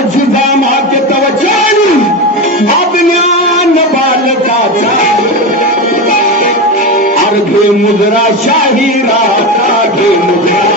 अर्जुदा माते तव चरणी अज्ञान बालकाचा अर्धे मुद्रा शाहिराचा घे मुद्रा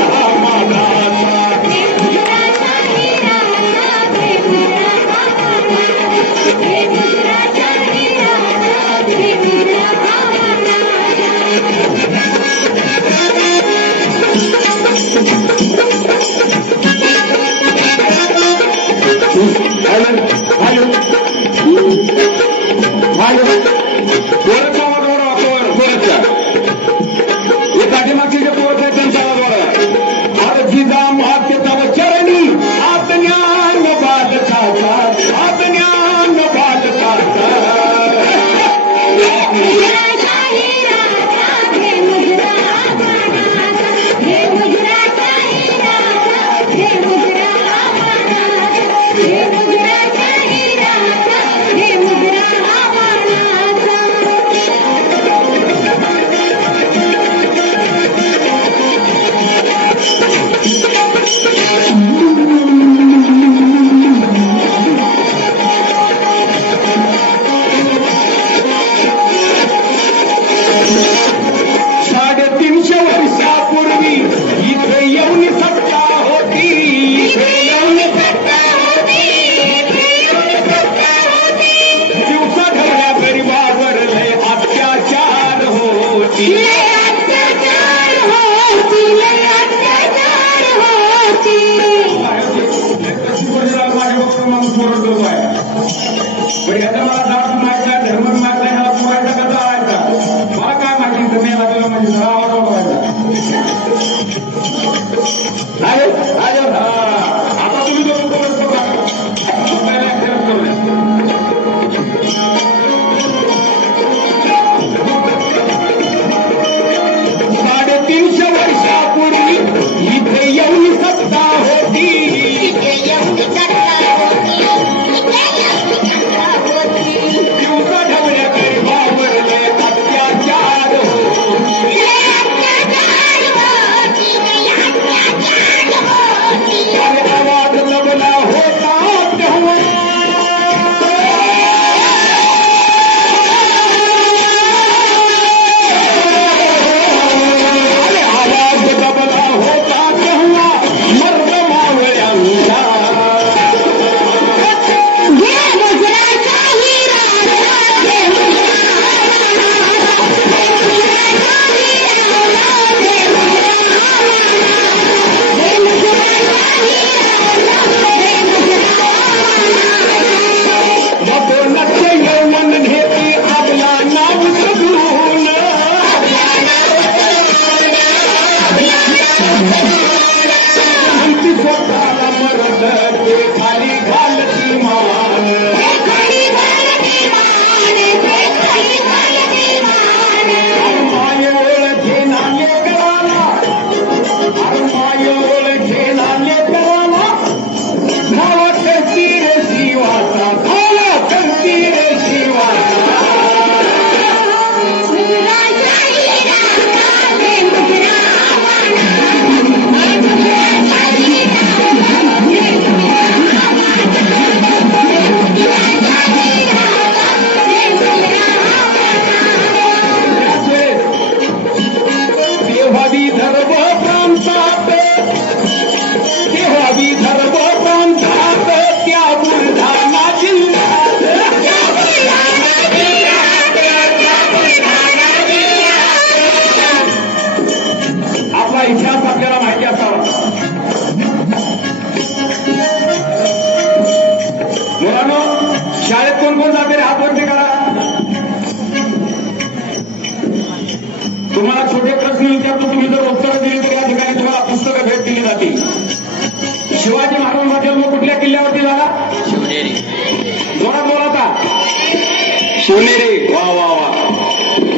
शिवनेरी. वा वा वा.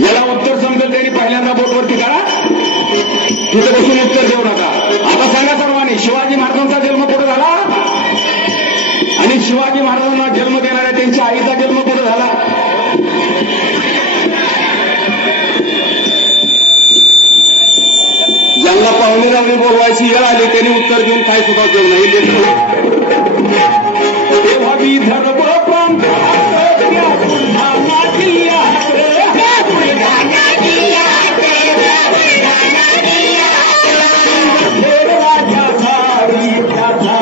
याला उत्तर समजेल त्यांनी पहिल्यांदा बोटवरती करा, तिथे बसून उत्तर देऊ नका. आता सांगा सर्वांनी, शिवाजी महाराजांचा जन्म कुठे झाला आणि शिवाजी महाराजांना जन्म देणाऱ्या त्यांच्या आईचा जन्म कुठे झाला? ज्यांना पाहुणे रावणी बोलवायची वेळ आली त्यांनी उत्तर देऊन काय सुद्धा देऊ नाही. विदर्भ प्रांतात त्या बुलढाणा जिल्ह्यात राजाचा त्याचा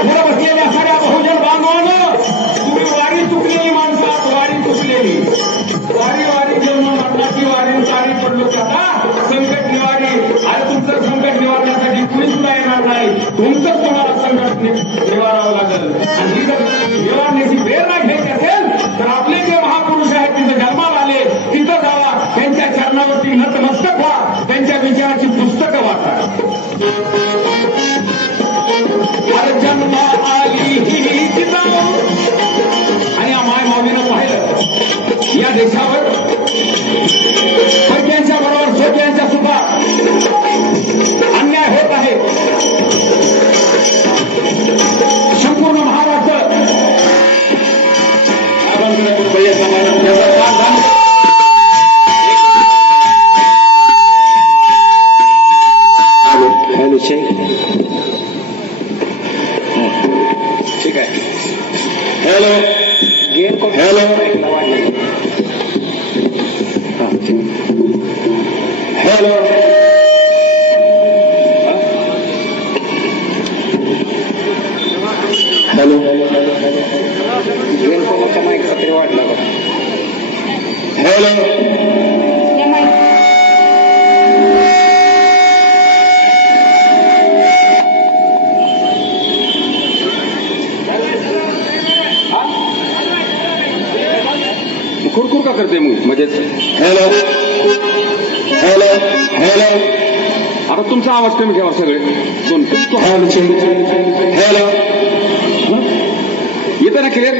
पुढे बसलेल्या सगळ्या बहुजन बांधवानं तुम्ही वारी चुकलेली माणसं आहात, वारी चुकलेली. वारी वारी जन्म मरणाची वारी सारी पडलो आता संकट निवारी. अरे तुमचं संकट निवारण्यासाठी कुणी सुद्धा येणार नाही, तुमचंच तुम्हाला संकट निवारावं लागेल. आणि ही जर निवारण्याची प्रेरणा घ्यायची असेल तर आपले जे महापुरुष आहेत तिथं जन्माला आले तिथं जावा, त्यांच्या चरणावरती नतमस्तक व्हा, त्यांच्या विचाराची पुस्तकं वाचा. अरे जन्म आली ही जिजाऊ. आणि या माय माऊलीनं पाहिलं या देशावर सगळ्यांच्या बरोबर सगळ्यांच्या सुद्धा अन्याय होत आहे. संपूर्ण महाराष्ट्र ठीक आहे. हॅलो हॅलो हॅलो हॅलो कुरकुर का करते मग मजेच. हॅलो हॅलो हॅलो आता तुमचा आवाज कमी ठेवा सगळे. दोन हॅलो येतं ना क्लिअर.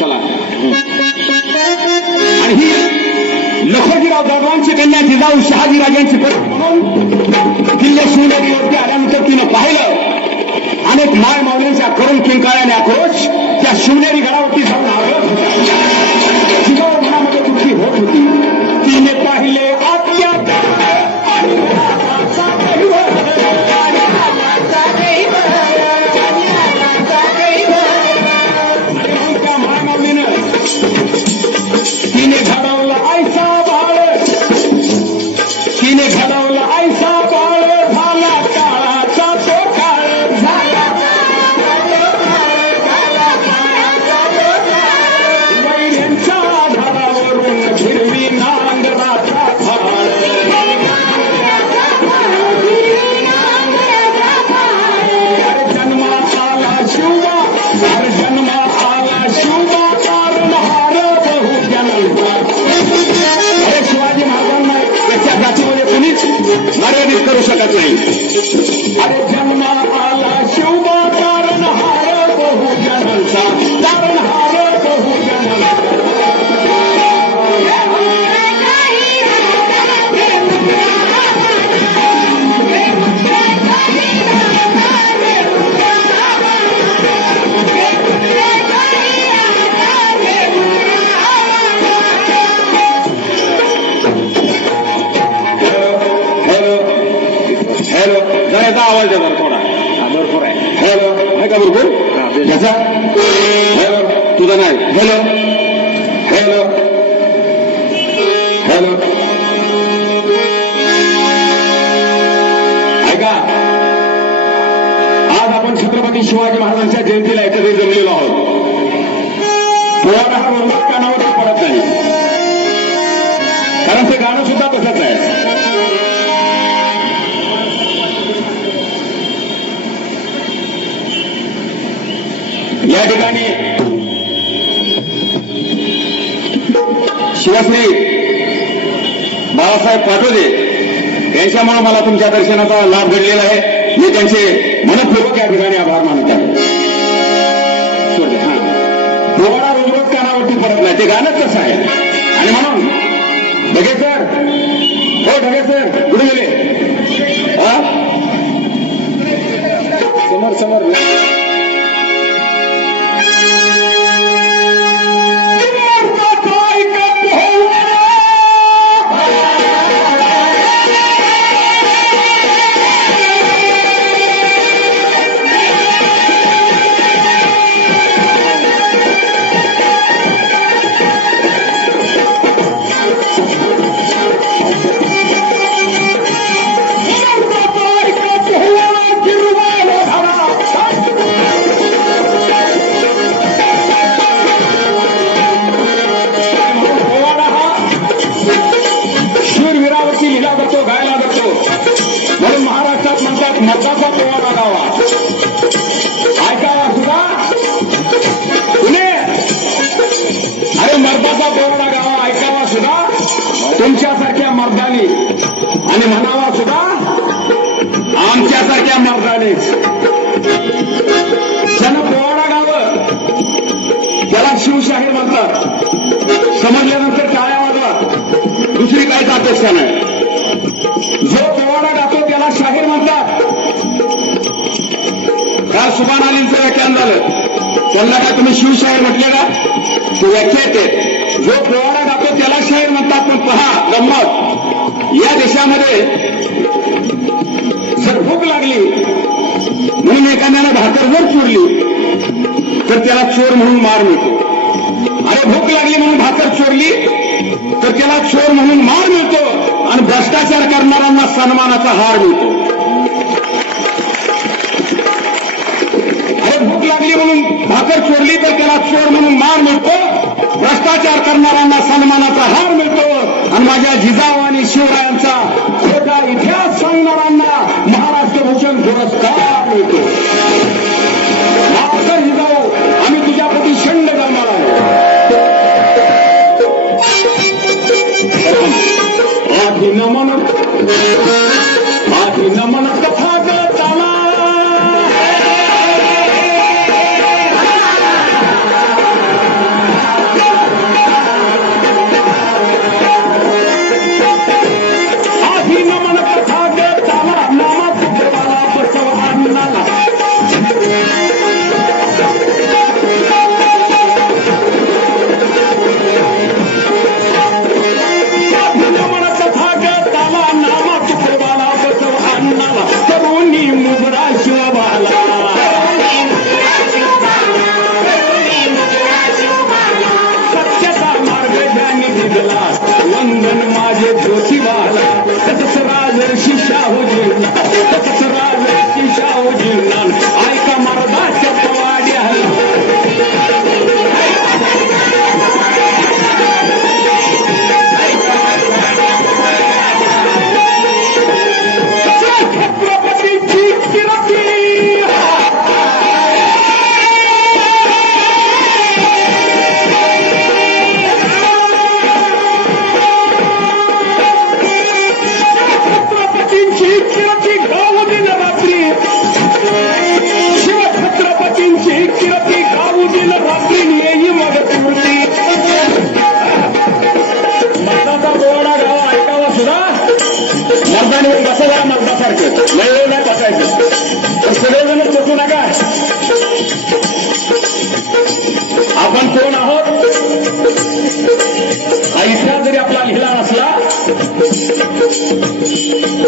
चला. आणि ही लखोजीराव जाधवांची कन्या जिजाऊ शहाजीराजांची पत्नी म्हणून किल्ले शिवनेरीवरती आल्यानंतर तिनं पाहिलं अनेक माय माऊलींच्या करून किंकाळ्याने आक्रोश त्या शिवनेरी गडावरती जाऊन आवडत होत्या. जिजाऊ मनामध्ये दुःखी होत होती. तिने पाहिले आत्या त्या माय माऊलीनं तिने घडवला आयसा बाळ, तिने घडवला आयसा बाळ, झाला काळाचा तो काळ, झाला वैऱ्यांच्या आधारावरून हिरवी नांगराचा फाळ. अरे जन्मात आला शिवबा, अरे जन्मात आला शिवबा, कारण हार बहुजनांचा. अरे शिवाजी महाराजांना त्याच्या जातीमध्ये कुणीच मर्यादित करू शकत नाही. अरे जन्मात आला शिवबा, कारण हार बहुजनांचा, कारण हार बहुजनांचा. हॅलो जरा याचा आवाज द्या जरा थोडा. भरपूर आहे. हॅलो आहे का भरपूर. याचा हॅलो तुझा नाही. हॅलो हॅलो हॅलो ऐका, आज आपण छत्रपती शिवाजी महाराजांच्या जयंतीला एकत्र जमलेलो आहोत. पोवाडा हा रोमात कानावरच पडत नाही, कारण ते गाणं सुद्धा तसंच आहे. या ठिकाणी शिवश्री बाळासाहेब पाटोदे यांच्यामुळे मला तुमच्या दर्शनाचा लाभ घडलेला आहे. मी त्यांचे मनपूर्वक या ठिकाणी आभार मानत आहे. पोवाडा रोजरोज कानावरती पडत नाही, ते गाणंच कसं आहे. आणि म्हणून ढगे सर, हो ढगे सर कुठे गेले. समोर समोर मर्दाचा पोवाडा गावा, ऐकावा सुद्धा पुणे. अरे मर्दाचा पोवाडा गावा, ऐकावा सुद्धा तुमच्यासारख्या मर्दानी आणि म्हणावा सुद्धा आमच्यासारख्या मर्दानेच. ज्यानं पोवाडा गावं त्याला शिवशाहीर म्हणतात. समजल्यानंतर टाळ्या वाजवा, दुसरी काहीच अपेक्षा नाही. जो पोवाडा गातो त्याला शाहीर म्हणतात. काल सुभान आलींचं व्याख्यान झालं, त्यांना काय तुम्ही शिवशाहीर म्हटले का? ते व्याख्या येते. जो पोवाडा गातो त्याला शाहीर म्हणतात. पण पहा गंमत, या देशामध्ये जर भूक लागली म्हणून एखाद्याने भाकर जर चोरली तर त्याला चोर म्हणून मार मिळतो. अरे भूक लागली म्हणून भाकर चोरली तर त्याला चोर म्हणून मार मिळतो आणि भ्रष्टाचार करणाऱ्यांना सन्मानाचा हार मिळतो. अरे भूक लागली म्हणून भाकर चोरली तर त्याला चोर म्हणून मार मिळतो, भ्रष्टाचार करणाऱ्यांना सन्मानाचा हार मिळतो आणि माझ्या जिजाऊ आणि शिवरायांचा खोटा इतिहास सांगणाऱ्यांना महाराष्ट्र भूषण पुरस्कार मिळतो. मास्तर जिजाऊ, आम्ही तुझ्याप्रती शंड करणार आहे. आधी नमन तथागताला, आधी नमन तथागताला, नामा तुझ्याला बसव अन्नाला. करुणी मुजरा शिवबाला, सत्याचा मार्ग ज्यांनी दिला, वंदन माझे ज्योतिबाला. तसंच राजर्षी शाहूजींना, तसंच राजर्षी शाहूजींना, ऐका मर्दाच्या पवाड्याला. छत्रपतीची कीर्ती, छत्रपतींची कीर्ती गाऊ दिन रात्री, शिवछत्रपतींची कीर्ती गाऊ दिन रात्री, येई मग पूर्ती. मर्दाचा पोवाडा गावा, ऐकावा सुद्धा मर्दाने बसा जरा मर्दासारखं, लय वेळ नाही बसायचं. तर सगळेजण चुकू नका. आपण कोण आहोत हा इतिहास जरी आपला लिहिला नसला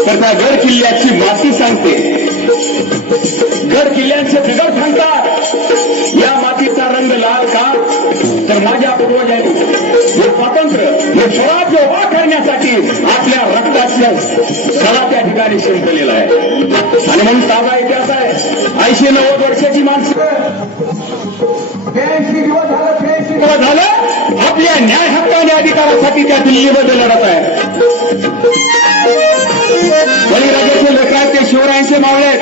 तर त्या गड किल्ल्याची माती सांगते. गड किल्ल्यांचे दगड सांगतात. या मातीचा रंग लाल का? तर माझ्या पूर्वजांनी हे स्वातंत्र्य, हे स्वराज्य उभा करण्यासाठी आपल्या रक्ताच्या सळा त्या ठिकाणी शिंपलेला आहे. आणि म्हणून ताजा इतिहास आहे. 80-90 वर्षाची माणसं 83 दिवस झालं आपल्या न्याय हक्क आणि अधिकारासाठी त्या दिल्लीमध्ये लढत आहे. बळीराजाचे लेकर ते शिवरायांचे मावळे.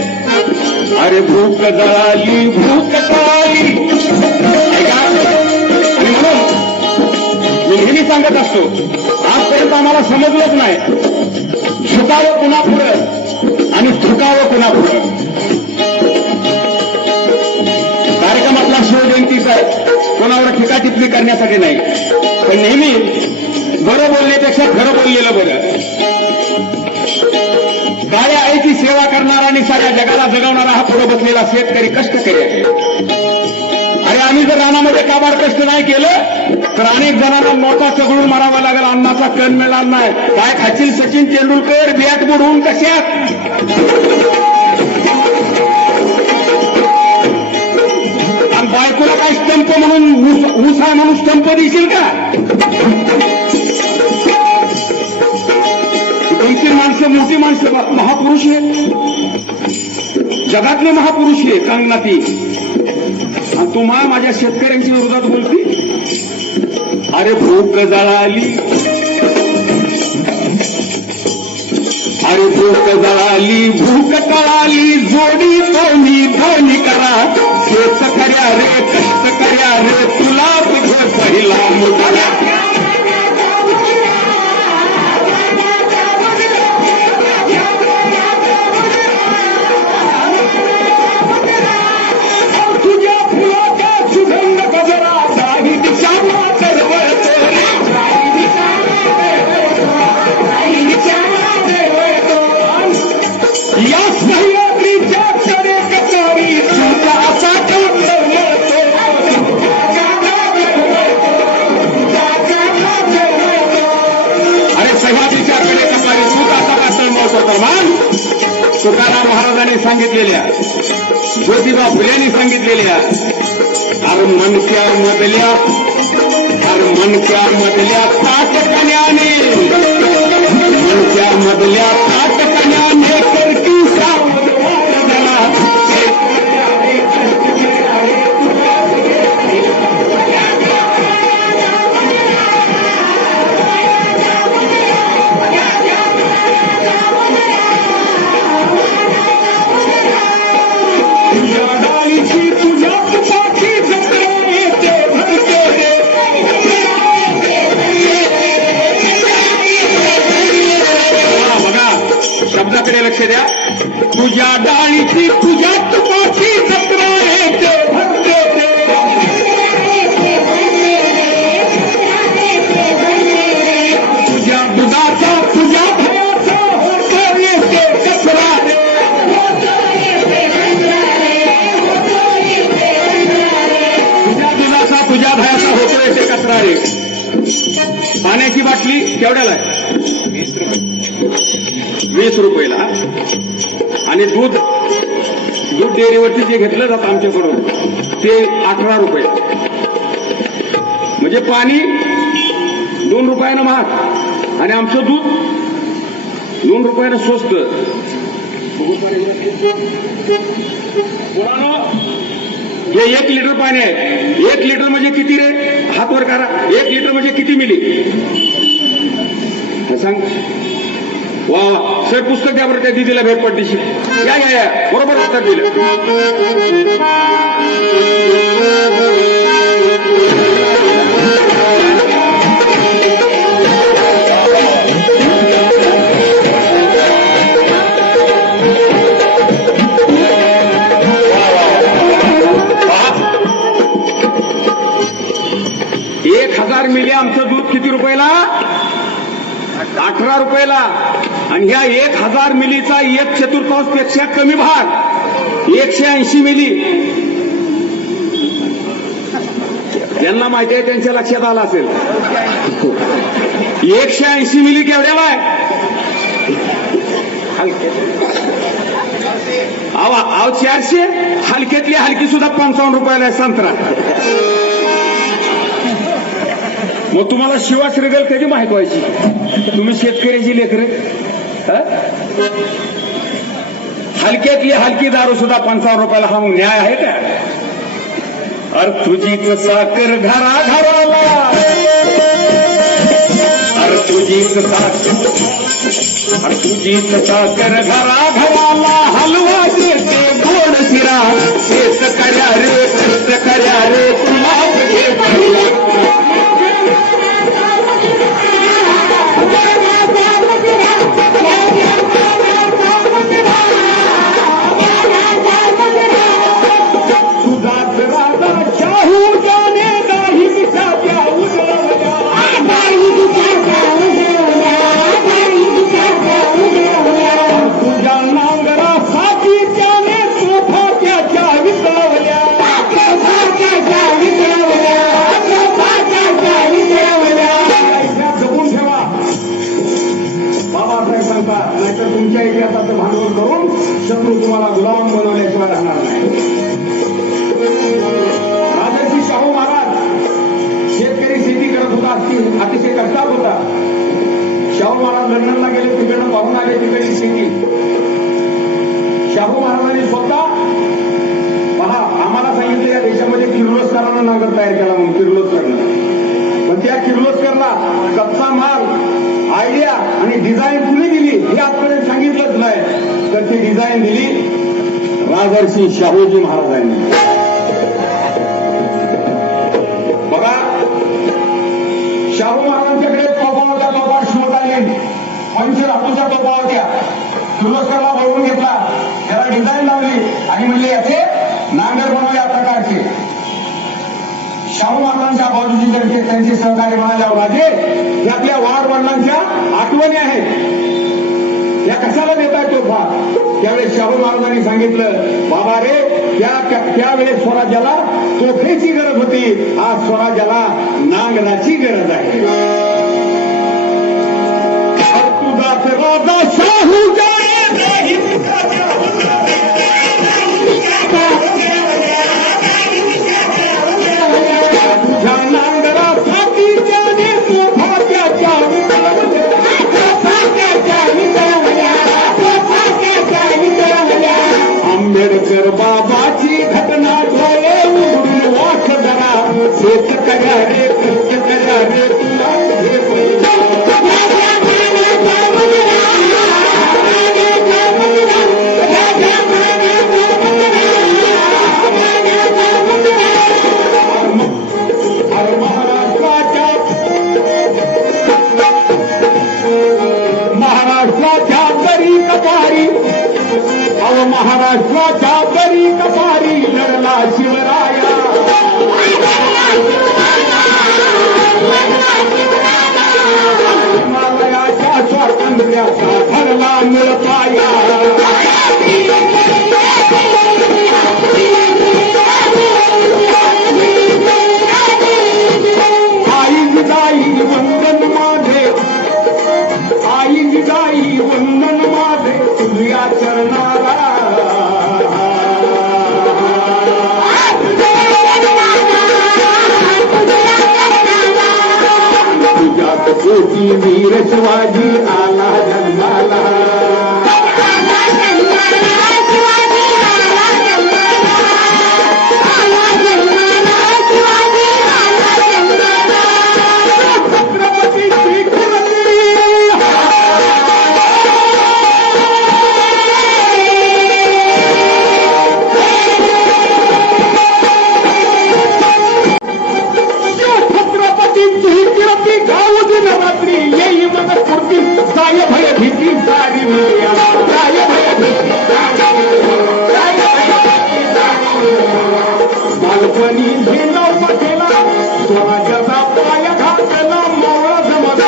अरे भूक जळाली, भूक जळाली. आणि म्हणून मी नेहमी सांगत असतो, आजपर्यंत आम्हाला समजलंच नाही झुकावं कुणापुढं आणि झुकावं कुणापुढं. कार्यक्रम आपला शिवजयंतीचा आहे, कोणावर टीका टिप्पणी करण्यासाठी नाही, पण नेहमी बरं बोलण्यापेक्षा खरं बोललेलं बरं. गाड्या आईची सेवा करणारा आणि साऱ्या जगाला जगवणारा हा पुढे बसलेला शेतकरी कष्टकरी आहे. अरे आम्ही जर रानामध्ये काबाड कष्ट नाही केलं तर अनेक जणांना मोठा चगळून मारावा लागेल, अन्नाचा कण मिळणार नाही. काय खातील सचिन तेंडुलकर बॅट बुडवून कशात? आणि बायकोला काय स्टंप म्हणून ऊस आहे म्हणून स्टंप देशील का? 2-3 माणसं मोठी माणसं महापुरुष आहेत, जगातले महापुरुष आहे कंगना ती, आणि तुम्हाला माझ्या शेतकऱ्यांच्या विरोधात बोलती. अरे भूक जळाली, अरे भूक जळाली भूक टळाली जोडी तोंडी धोनी करा शेत कर्या रे कष्ट कर्या रे तुला तुझ पहिला मुद्दा तुझ्या फुलाचा सुगंध गजरा काही दिशाला दरवळतो या सह्याद्रीच्या कडेकतारी तुझा असा अरे सह्याद्रीच्या कडे कपारी तू असा का तळमळतो तर मान तुकाराम महाराजांनी सांगितलेल्या ज्योतिबा फुल्यांनी सांगितलेल्या अरे मनक्या मधल्या अरे मनक्या मधल्या ताटकण्याने मनक्या मधल्या ताटकण्याने करती सावध वादळा. डाळीची तुझ्या तुपाची जत्रा येते भरते बघा शब्दाकडे लक्ष द्या. तुझ्या डाळीची तुझ्या तुपाची जत्रा येते भरते तुझ्या दुधाचा तुझ्या भयाचा होतो येते कचरा तुझ्या दुधाचा तुझ्या भयाचा होतो येते कचरा रे. पाण्याची बाटली केवढ्याला आहे? 20 रुपयाला. आणि दूध डेअरीवरती जे घेतलं जातं आमच्याकडून ते 18 रुपये. म्हणजे पाणी 2 रुपयानं महाग आणि आमचं दूध 2 रुपयानं स्वस्त. हे 1 लिटर पाणी आहे. 1 लिटर म्हणजे किती रे? हात वर करा. 1 लिटर म्हणजे किती मिली? हे सांग. वा वा सर पुस्तक द्या बरं त्या दिदीला भेट पडतीशी. या या या बरोबर उत्तर दिलं. एक 1000 मिली आमचं दूध किती रुपयाला? 18 रुपयाला. आणि ह्या 1000 मिलीचा 1/4 पेक्षा कमी भाग 180 मिली. ज्यांना माहिती आहे त्यांच्या लक्षात आलं असेल. 180 मिली केवढ्याला आहे? अहो 400. हलक्यातली हलकी सुद्धा 55 रुपयाला आहे संत्रा. मग तुम्हाला शिवा श्रीगल कधी माहित व्हायची? तुम्ही शेतकऱ्याची लेकरे. हलक्यातली हलकी दारू सुद्धा 55 रुपयाला. हा मग न्याय आहे का? अरे तुझीच साखर घरा घराला अरे तुझीच साखर घरा घराला हलवा देते गोड शिरा शेत कर्या रे कष्ट कर्या रे तुला नाहीतर तुमच्या इतिहासाचं भांडवल करून शत्रू तुम्हाला गुलाम बनवल्याशिवाय राहणार नाही. राजर्षी शाहू महाराज शेतकरी शेती करत होता. अतिशय कष्टात होता. शाहू महाराज लंडनला गेले. तिकडनं पाहून आले तिकडची शेती. शाहू महाराजांनी स्वतः पहा आम्हाला सांगितलं या देशामध्ये किर्लोस्करांना नागर तयार केला म्हणून किर्लोस्करनं. पण त्या किर्लोस्करला कच्चा माल आयडिया आणि डिझाईन कुणी दिली हे आजपर्यंत सांगितलं डिझाईन दिली राजर्षी शाहूजी महाराजांनी. बघा शाहू महाराजांच्याकडे तोफा होत्या, तोफा शिवतालीन 500 धातूच्या तोफा होत्या. किर्लोस्करला बोलवून घेतला, त्याला डिझाईन लावली आणि म्हणले याचे नांगर बनवले या प्रकारचे. शाहू महाराजांच्या बाजूची त्यांचे सहकारी म्हणाले, राजे हे आपल्या वाड वडिलांच्या आठवणी आहेत, या कशाला देताय तोफा? त्यावेळेस शाहू महाराजांनी सांगितलं, बाबा रे त्यावेळेस स्वराज्याला तोफेची गरज होती, आज स्वराज्याला नांगराची गरज आहे. तुझाच राजा शाहू तुझ्या नांगरासाठी त्याने तोफा त्याच्या आंबेडकर बाबाची घटना डोळे उघडून वाट जरा, शेतकऱ्या रे कष्टकऱ्या रे तुला हे महाराष्ट्राच्या तरी कपारी, महाराष्ट्राच्या तरी कपारी लढला शिवराया. हिमालयाच्या स्वातंत्र्याचा धरला मुळपाया. आई जिजाई वंदन माझे, आई जिजाई वंदन माझे तुझ्या चरणाला. तुझ्यात कोटी वीर शिवाजी आला जन्माला. बालपणी झेला पटेला स्वराज्याचा पाय घातला मोळा जमला.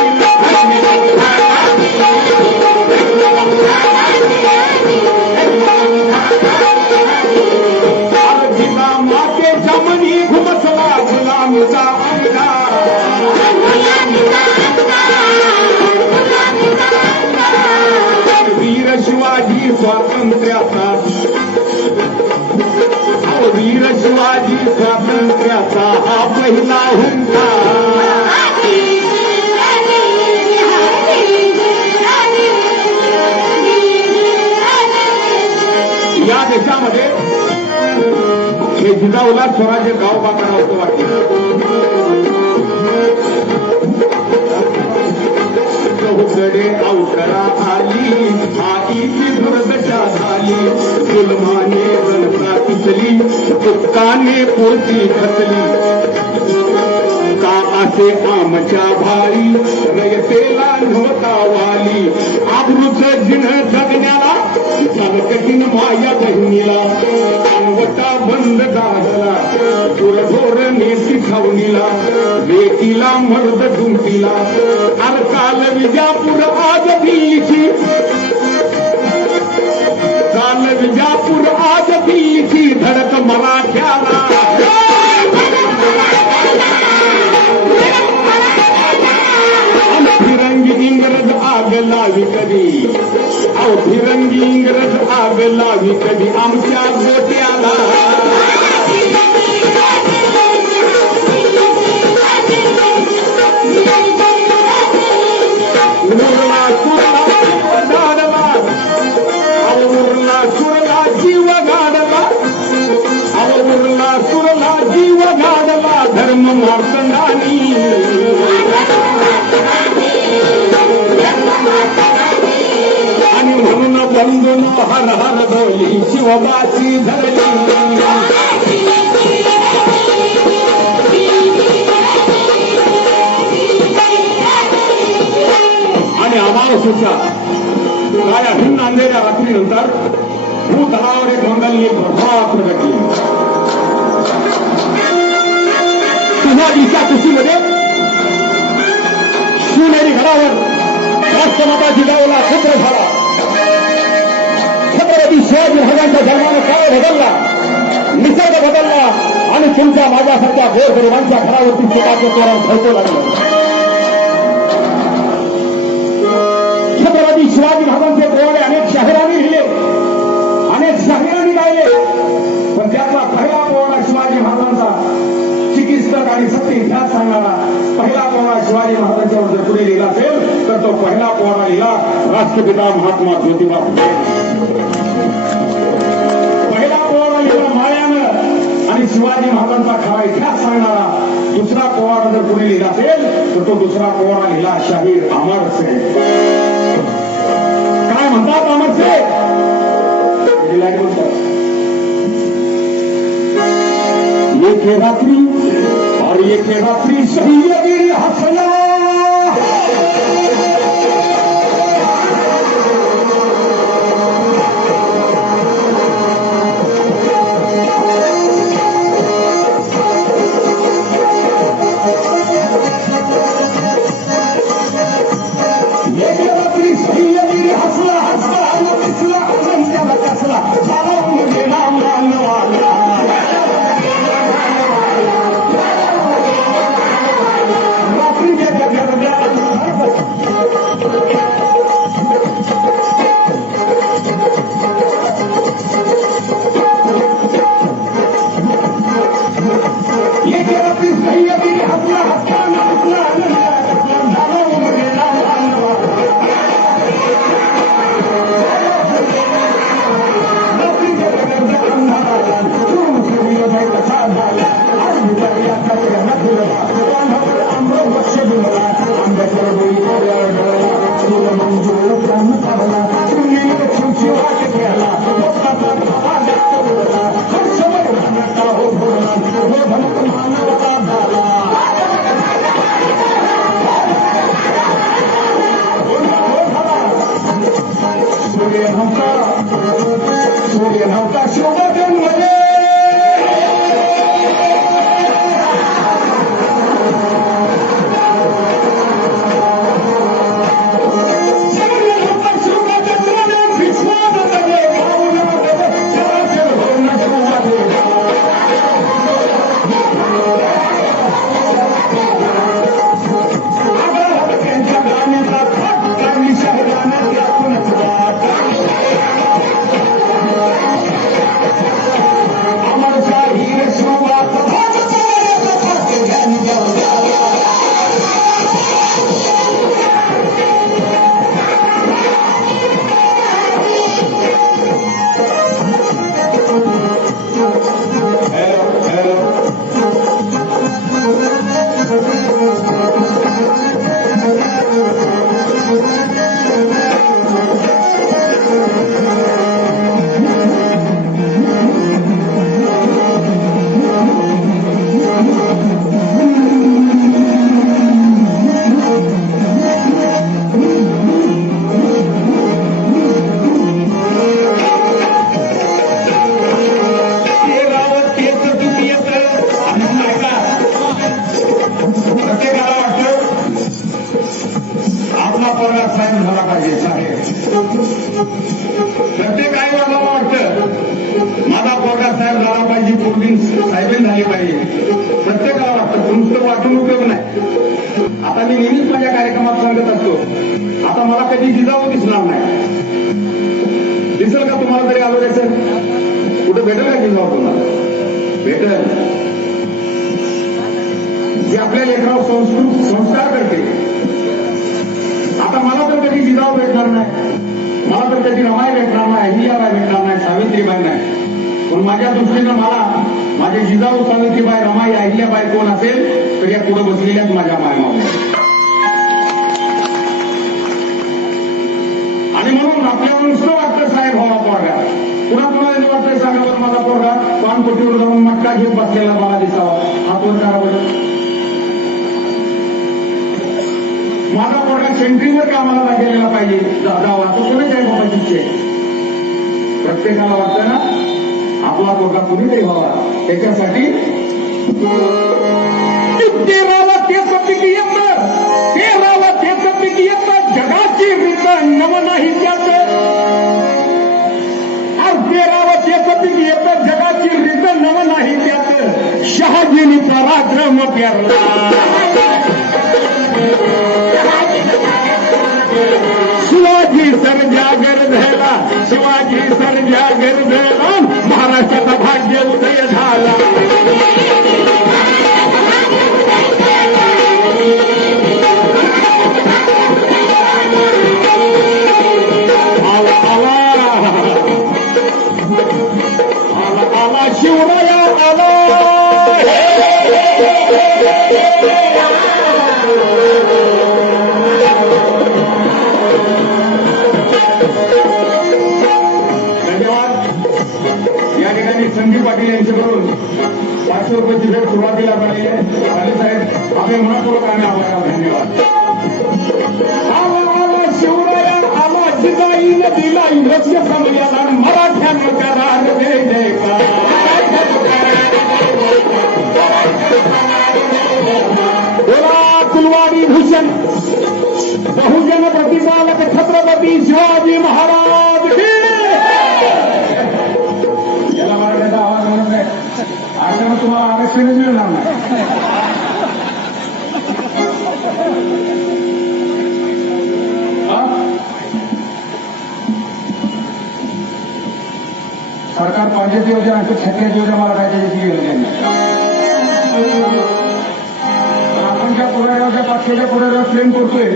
जिला मातेच्या मनी घुमसला गुलामीचा अंगा. वीर शिवाजी स्वातंत्र्याचा, वीर शिवाजी स्वातंत्र्याचा हा पहिला हुंडा. या देशामध्ये हे जिजाऊला स्वराज्य गाव का करावं वाटतं. चौकडे अवकरा आली, आईची दुर्दशा झाली, गुलमाने बनता पिचली, दुःखाने पोटी खचली. का असे आमच्या भारी रयतेला नव्हता वाली. आबरूचं जिन्ह जगण्याला कठीण माया बहिणीला. वटा बंद गाडला चुरढोर नेती छावणीला. लेकीला मर्द दुमतीला. काल विजापूर आज दिल्लीची, काल विजापूर आज दिल्लीची धडक मराठ्याला. फिरंगी इंग्रज आग लावी कधी, अहो फिरंगी इंग्रज आग लावी कधी आमच्या गोट्याला. उरला सुरला गाडला, अहो उरला सुरला जीव गाडला, अहो उरला सुरला जीव गाडला धर्म मार्तंडानी. आणि म्हणून समजून हर हर बोली शिवबाची धरली आणि अमावस्येच्या काय अभिन्न आणलेल्या रात्रीनंतर भूतलावर एक मंगलनी प्रभाव प्रगटली तुझ्या दिशा कुशीमध्ये शिवनेरी घरावर राष्ट्रमाता जिजाऊला छत्र झाला छत्रपती शिवाजी महाराजांच्या जन्मानं काळ बदलला निसर्ग बदलला आणि तुमच्या माझ्यासारख्या गोरगरिबांच्या घरावरती सुखाचं तोरण झळकू लागलं छत्रपती शिवाजी महाराजांचे पोवाडे अनेक शाहिरांनी लिहिले अनेक शाहिरांनी गायले पण त्यातला पहिला पोवाडा शिवाजी महाराजांचा चिकित्सक आणि सत्य इतिहास सांगणारा पहिला पोवाडा शिवाजी महाराजांच्यावर जर पुढे लिहिला असेल तर तो पहिला पोवाडा लिहिला राष्ट्रपिता महात्मा ज्योतिबा फुले पहिला पोवाडा लिहिला माळ्यानं आणि शिवाजी महाराजांचा खरा इतिहास सांगणारा दुसरा पोवाडा जर पुढे लिहिला असेल तर तो दुसरा पोवाडा लिहिला शाहीर अमर सिंग काय म्हणतात अमर सिंग एक रात्रि और एक रात्रि शहीद हसना एक रात्रि शहीद हसला हसला हसला हसला हसला झाला मुझे नाम वाला सूर्य नव्हता शोभेमध्ये प्रत्येक आई बाबाला वाटतं माझा पोरगा साहेब झाला पाहिजे पोरगी साहेबीन झाली पाहिजे प्रत्येकाला वाटतं नुसतं वाटून उपयोग नाही आता मी नेहमीच माझ्या कार्यक्रमात सांगत असतो आता मला कधी जिजाऊ दिसणार नाही दिसेल का तुम्हाला तरी अगोदर कुठे भेटेल का जिजाऊ तुम्हाला भेटेल जे आपल्या लेकरावर संस्कार करते आता मला तर कधी जिजाऊ भेटणार नाही मला तर कधी रमाई भेटणार नाही अहिल्याबाई भेटणार नाही सावित्रीबाई नाही पण माझ्या दृष्टीनं मला माझे जिजाऊ सावित्रीबाई रमाई अहिल्याबाई कोण असेल तर या पुढे बसलेल्याच माझ्या मायमावल्या आणि म्हणून आपल्याला नुसतं वाटतं साहेब व्हावा पोरगा. पुन्हा पुन्हा वाटतंय सांगा बरं माझा पोरगा पानपोटीवर जाऊन मटका घेत बसलेला मला दिसावा. हात वर करावं. माझा पोरगा सेंट्रीवर कामाला गेलेला पाहिजे जावा. तो कुणी काय बाबा तिथे प्रत्येकाला वाटतं ना आपला पोरगा कुणीतरी व्हावा. त्याच्यासाठी तेराला तेच पीक येतं. तेराला तेच पीक येतं. जगाची रीत नव नाही त्यात. तेराला तेच पीक येतं. जगाची रीत नव नाही त्यात. शहाजीनी पराक्रम पेरला. शिवाजी सर्जागर झाला. शिवाजी सर्जागर झाला. महाराष्ट्राचा भाग्य उदय झाला. आला शिवराया आला. या ठिकाणी संदीप पाटील यांच्याकडून 500 रुपयाची भेट सुरुवातीला झालेली आहे. साहेब आम्ही मनपूर्वक आम्ही आभार. धन्यवाद. आला शिवराया आला. जिजाईनं दिला लक्ष समजायला. मराठ्यानं करार जय जयकार. बोला कुलवाडी भूषण बहुजन प्रतिपालक छत्रपती शिवाजी महाराज की. याला मराठ्याचा आवाज म्हणत नाही. आरक्षण तुम्हाला आरक्षणच मिळणार नाही. सरकार पंचायत योजना आणि छत्तीस योजना मला काय त्याची घेऊन आपण ज्या पुढाऱ्याच्या पक्षाच्या पुढाऱ्यावर क्लेम करतोय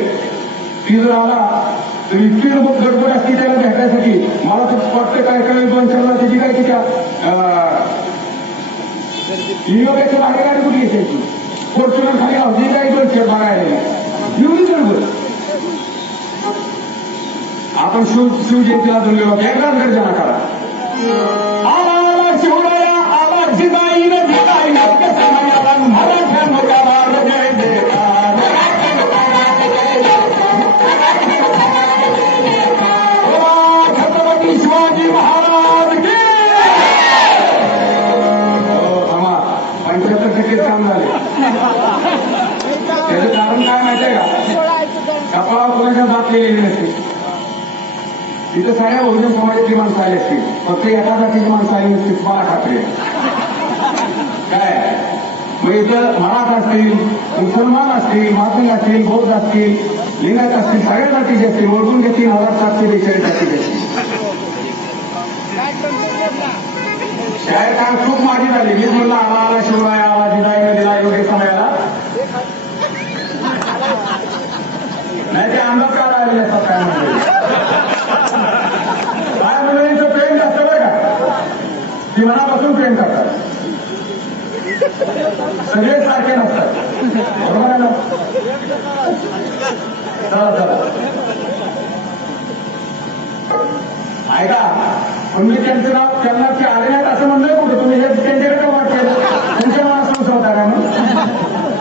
ती जर आला तर इतकी गडबड असते त्याला भेटायसाठी. मला तर वाटतं काय काय 2-4 त्याची काय तिच्या युवकाच्या बाहेर गाडी कुठली असायची. फॉर्च्युनर खाली होती काही 2 बघायला एवढी गडबड. आपण शिवजयंतीला धरलेलो एकदाच गर्जना करा. आला शिवराया आला. जिजाईनं दिला लक्ष समजायला. मराठ्यानं करार जय जयकार. छत्रपती शिवाजी महाराज की. 75% काम झाले. त्याचं कारण काय माहितीये का? कपाळावर कोणाच्या दात केलेली नसते. तिथं साऱ्या बहुजन समाजाची माणसं आली असतील. फक्त एका जातीची माणसं आली नसतील. तुम्हाला खात्री काय मग इथं मराठा असतील, मुसलमान असतील, मातंग असतील, बौद्ध असतील, लिंगायत असतील, सगळ्या जातीचे असतील. ओळखून घेतील 1742 जातीचे असतील. शाळेत काम खूप माझी झाली. मीच म्हणलं आला शिवराया आला. जिजाईनं दिला योग्य समयाला. नाही ते अंदाज काढायला असतात काय म्हणतो. काय मुलांचं प्रेम जास्त बरं का. ती मनापासून प्रेम करतात. सगळे सारखे नसतात. बरोबर आहे ना. चला ऐका म्हणजे त्यांचं नाव त्यांना ते आले नाहीत असं म्हणलंय कुठं. तुम्ही हे त्यांच्याकडे वाटलं तुमच्या मनात संसार आहे मग.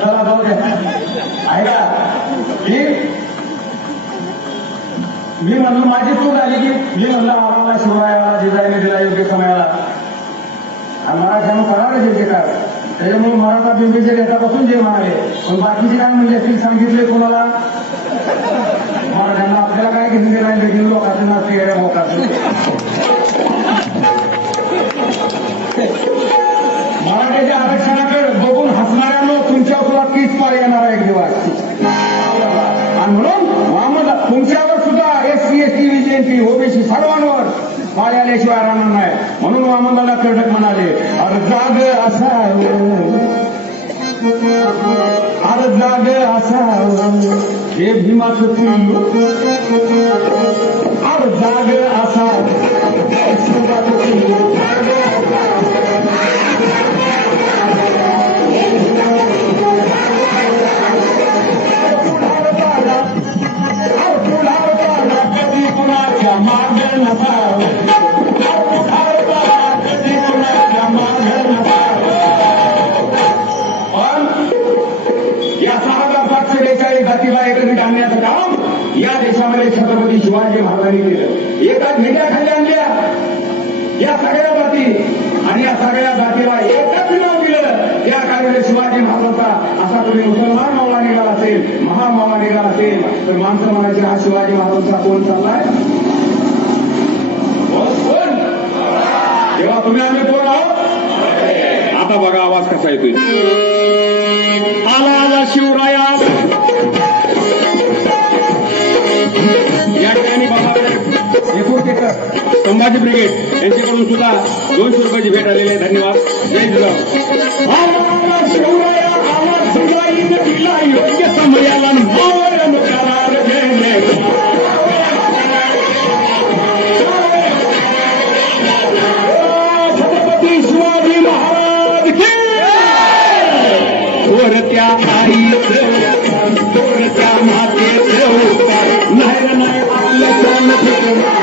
चला जाऊ द्या. ऐका मी म्हणलं माझी चूक झाली की मी म्हणलं आम्हाला शिवरायाला जिजाईने दिला योग्य समयाला. आणि मराठ्यानं करार जे काय त्याच्यामुळे मराठा बिंबीच्या नेत्यापासून जे म्हणाले. पण बाकीचे काय म्हणजे असतील सांगितले कोणाला मराठ्यांना आपल्याला काय घेऊन गेला देखील लोकांचं नाचते गेल्या लोकांचं. मराठ्याच्या आरक्षणाकडे बघून हसणाऱ्यांना तुमच्या सुद्धा 30 पार येणार आहे एक दिवस. आणि म्हणून वामन तुमच्यावर सुद्धा SC ST विजयंती ओबीसी सर्वांवर पाय आल्याशिवाय राहणार नाही. म्हणून वामनदादा कर्टक म्हणाले अरे जाग असावं. अरे जाग असावं हे भीमाचं पिल्लू. अरे जाग असावं शिवाचं पिल्लू. कधी कुणाच्या नसावं. कधी कुणाच्या मागं नसावं. पण या 6,742 जातीला एकत्रित आणण्याचं काम या देशामध्ये छत्रपती शिवाजी महाराजांनी केलं. एका घेण्याखाली आणल्या या सगळ्या जाती आणि या सगळ्या जातीला एकच नाव दिलं. त्या काळामध्ये शिवाजी महाराजांचा असा कोणी मुसलमान मावळा निघाला असेल, महामावळा निघाला असेल तर माणसं म्हणायचे हा शिवाजी महाराजांचा कोण चाललाय? कोण? तेव्हा तुम्ही आम्ही कोण आहोत? आता बघा आवाज कसा येतोय. आला शिवराया. या ठिकाणी बाबाकडे एकूण संभाजी ब्रिगेड यांच्याकडून सुद्धा 200 रुपयाची भेट आलेली आहे. धन्यवाद. जय श्रीराम. आला शिवराया आला शिवराईने दिला योग्य समयाला मावळण करार देणे. छत्रपती शिवाजी महाराज की थोरत्या आईचं थोरत्या मातेचं उपकार नाही नाही आपलं कोण ठेवणार.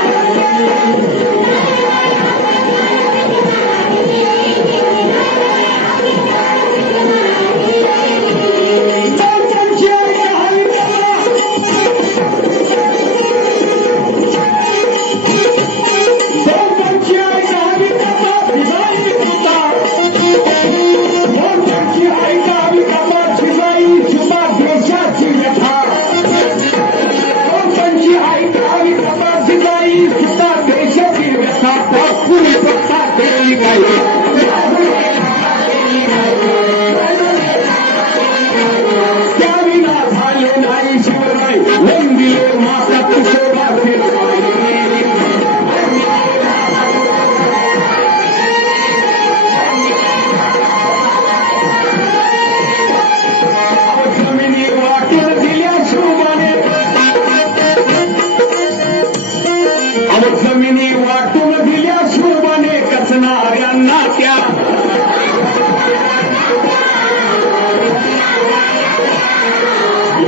जमिनी वाटून दिल्या शोभाने कचनाऱ्यांना त्या.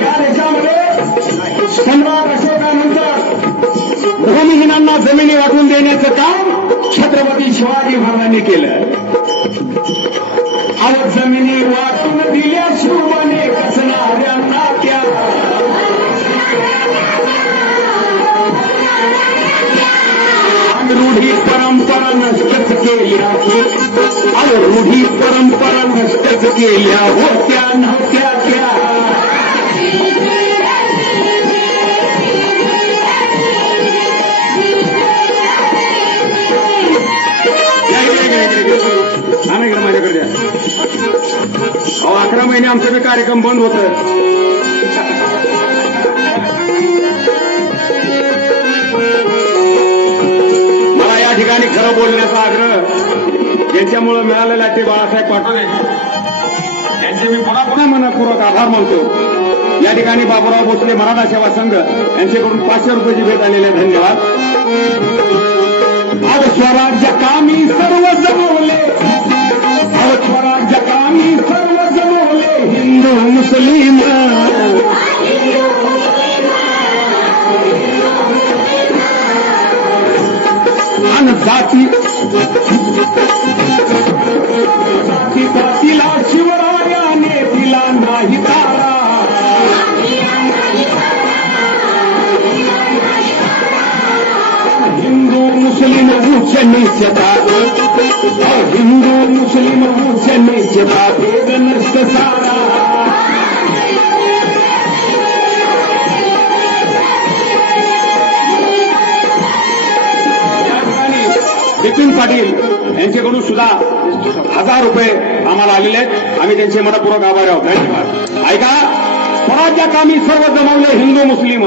या देशामध्ये सम्राट अशोकानंतर भूमिहीनांना जमिनी वाटून देण्याचं काम छत्रपती शिवाजी महाराजांनी केलं. आज जमिनी वाटून दिल्या शोभाने कचनाऱ्यांना त्या. रूढी परंपरा नष्टच केल्या. रूढी परंपरा नष्टच केल्या होत्या नव्हत्या त्या. माझ्याकडे द्या. 11 महिने आमचे कार्यक्रम बंद होत. या ठिकाणी खरं बोलण्याचा आग्रह ज्यांच्यामुळे मिळालेला ते बाळासाहेब पाटोले यांचे मी पुन्हा पुन्हा मनपूर्वक आभार मानतो. या ठिकाणी बाबूराव भोसले मराठा सेवा संघ यांच्याकडून 500 रुपयाची भेट आलेली आहे. धन्यवाद. आज स्वराज्य कामी सर्व जमवले. आज स्वराज्य कामी सर्व जमवले. हिंदू मुस्लिम जाती जातीला शिवरायाने दिला नाही तारा. हिंदू मुस्लिम उच्च नीचता. हिंदू मुस्लिम उच्च नीचता भेद नष्ट सारा. नितीन पाटील यांच्याकडून सुद्धा 1000 रुपये आम्हाला आलेले आहेत. आम्ही त्यांचे मनपूर्वक आभारी आहोत. धन्यवाद. ऐका. स्वराज्य कामी सर्व जमवले हिंदू मुस्लिम.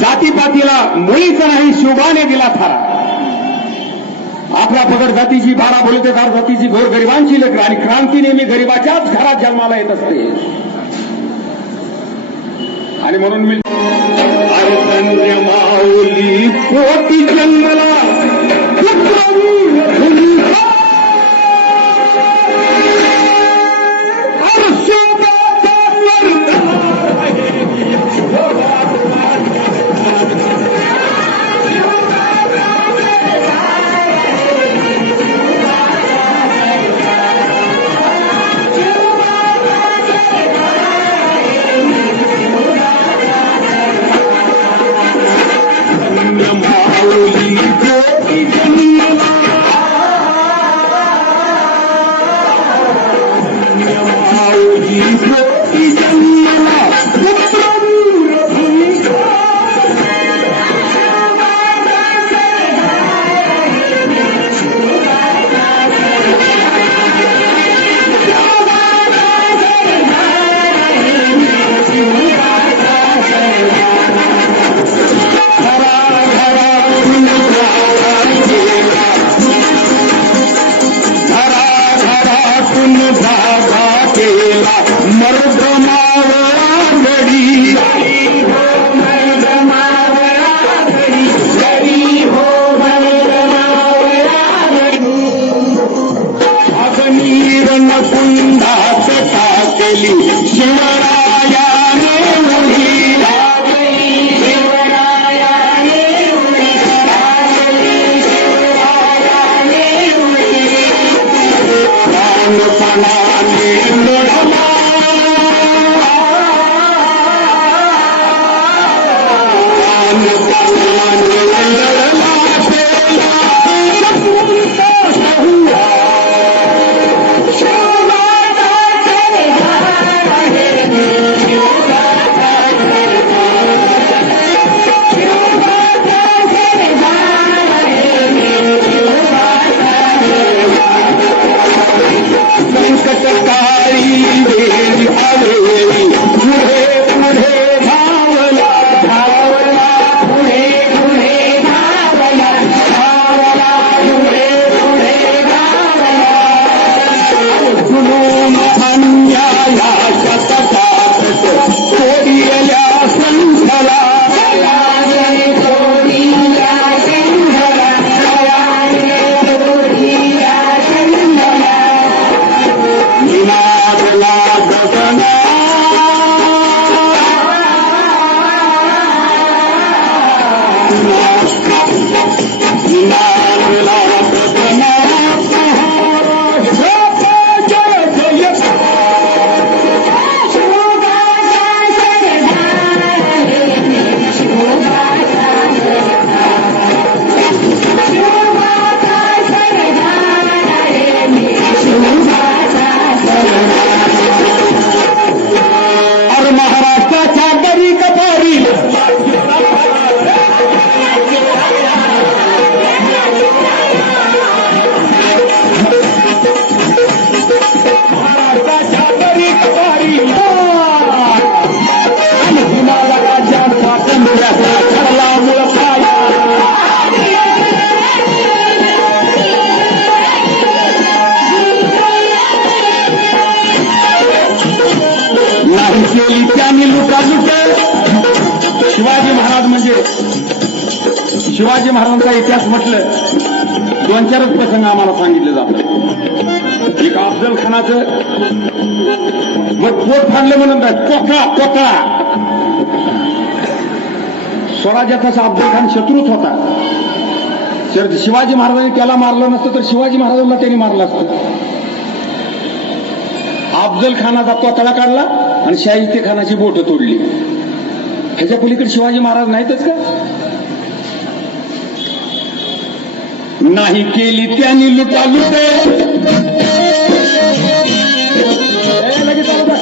जातीपातीला मुळीच नाही शोभाने दिला थारा. आपल्या पगड जातीची 12 भोलतेदार जातीची घोर गरिबांची लेकर आणि क्रांती नेहमी गरिबाच्याच घरात जन्माला येत असते. आणि म्हणून मी माऊली पोटी जन्मला शिवाजी महाराजांचा इतिहास म्हटलं 2-4च प्रसंग आम्हाला सांगितले जातात. एक अफजल खानाचं मग पोट फाडलं म्हणून कोकळा स्वराज्याचा अफजल खान शत्रूच होता. जर शिवाजी महाराजांनी त्याला मारलं नसतं तर शिवाजी महाराजांना त्यांनी मारलं असतं. अफजल खानाचा कोकळा काढला आणि शाहिस्ते खानाची बोटं तोडली. ह्याच्या पलीकडे शिवाजी महाराज नाहीतच का? नाही केली त्यांनी लुटालुट. लगेच चालू कर.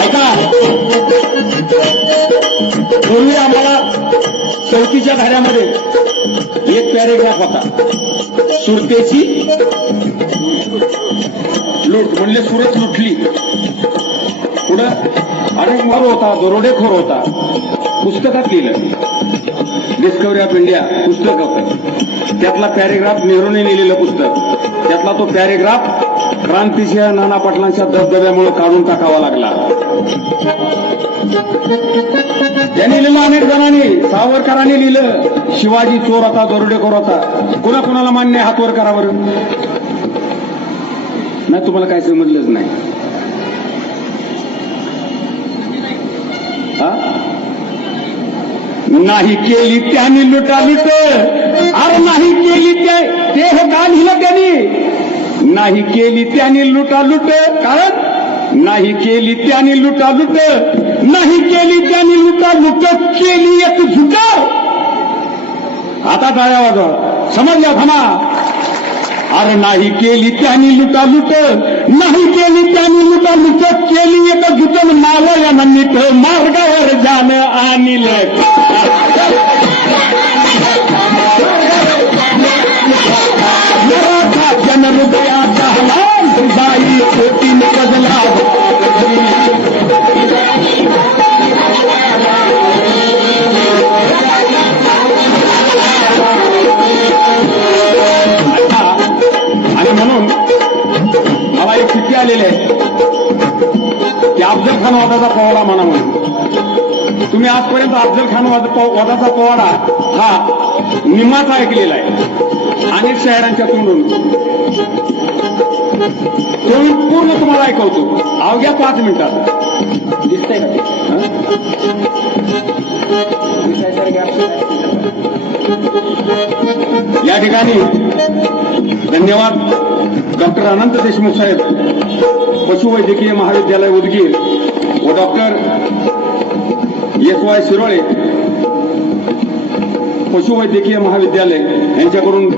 ऐका, पूर्वी आम्हाला चौथीच्या धाड्यामध्ये एक पॅरेग्राफ होता, सुरतेची लूट म्हणजे सुरत लुटली. पुढं अडकमार होता, दरोडेखोर होता. पुस्तकात लिहिलं, डिस्कव्हरी ऑफ इंडिया पुस्तक होतं. त्यातला पॅरेग्राफ नेहरूने लिहिलेलं पुस्तक. त्यातला तो पॅरेग्राफ क्रांतिसिंह नाना पाटलांच्या दबदब्यामुळे काढून टाकावा लागला. त्यांनी लिहिलं, अनेक जणांनी, सावरकरांनी लिहिलं, शिवाजी चोर होता, दरोडेखोर होता. कुणाकुणाला मान्य हात वर करा बरं. नाही, तुम्हाला काय समजलंच नाही. नाही केली त्यांनी लुटालुट. अरे नाही केली ते हे का लिहिलं त्यांनी? नाही केली त्यांनी लुटालुट. कारण नाही केली त्यांनी लुटालुट, नाही केली त्यांनी लुटालुट, केली एक झुट. आता टाळ्या वाजवा, समजल्या थांबा. अरे नाही केली त्यांनी लुटालुट, नाही केली त्यांनी लुटालुट, केली एक झुट. मावळ्यानं नीट मार्गावर जाणं आणलं. मराठा जनहृदयाचा लाल बाई पोटीन बदला. आणि म्हणून मला एक चिठ्ठी आलेली आहे की अफजल खान वधाचा पोवाडा म्हणा म्हणून. तुम्ही आजपर्यंत अफजल खान वधाचा पोवाडा हा निम्माच ऐकलेला आहे अनेक शहरांच्या तोंडून. तो पूर्ण तुम्हाला ऐकवतो अवघ्या 5 मिनिटात. दिसतंय का या ठिकाणी धन्यवाद डॉक्टर अनंत देशमुख साहेब, पशुवैद्यकीय महाविद्यालय उदगीर व डॉक्टर SY शिरोळे, पशुवैद्यकीय महाविद्यालय यांच्याकडून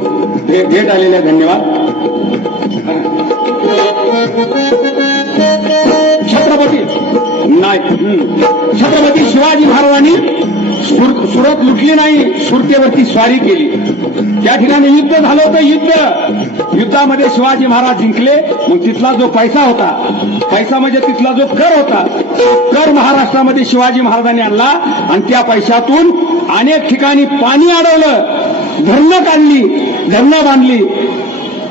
भेट आलेल्या धन्यवाद. छत्रपती शिवाजी महाराजांनी सुरत लुटली नाही, सुरतेवरती स्वारी केली. त्या ठिकाणी युद्ध झालं होतं. युद्धामध्ये शिवाजी महाराज जिंकले. मग तिथला जो पैसा होता, पैसा म्हणजे तिथला जो कर होता, कर महाराष्ट्रामध्ये शिवाजी महाराजांनी आणला आणि त्या पैशातून अनेक ठिकाणी पाणी अडवलं, धरणं काढली, धरणं बांधली.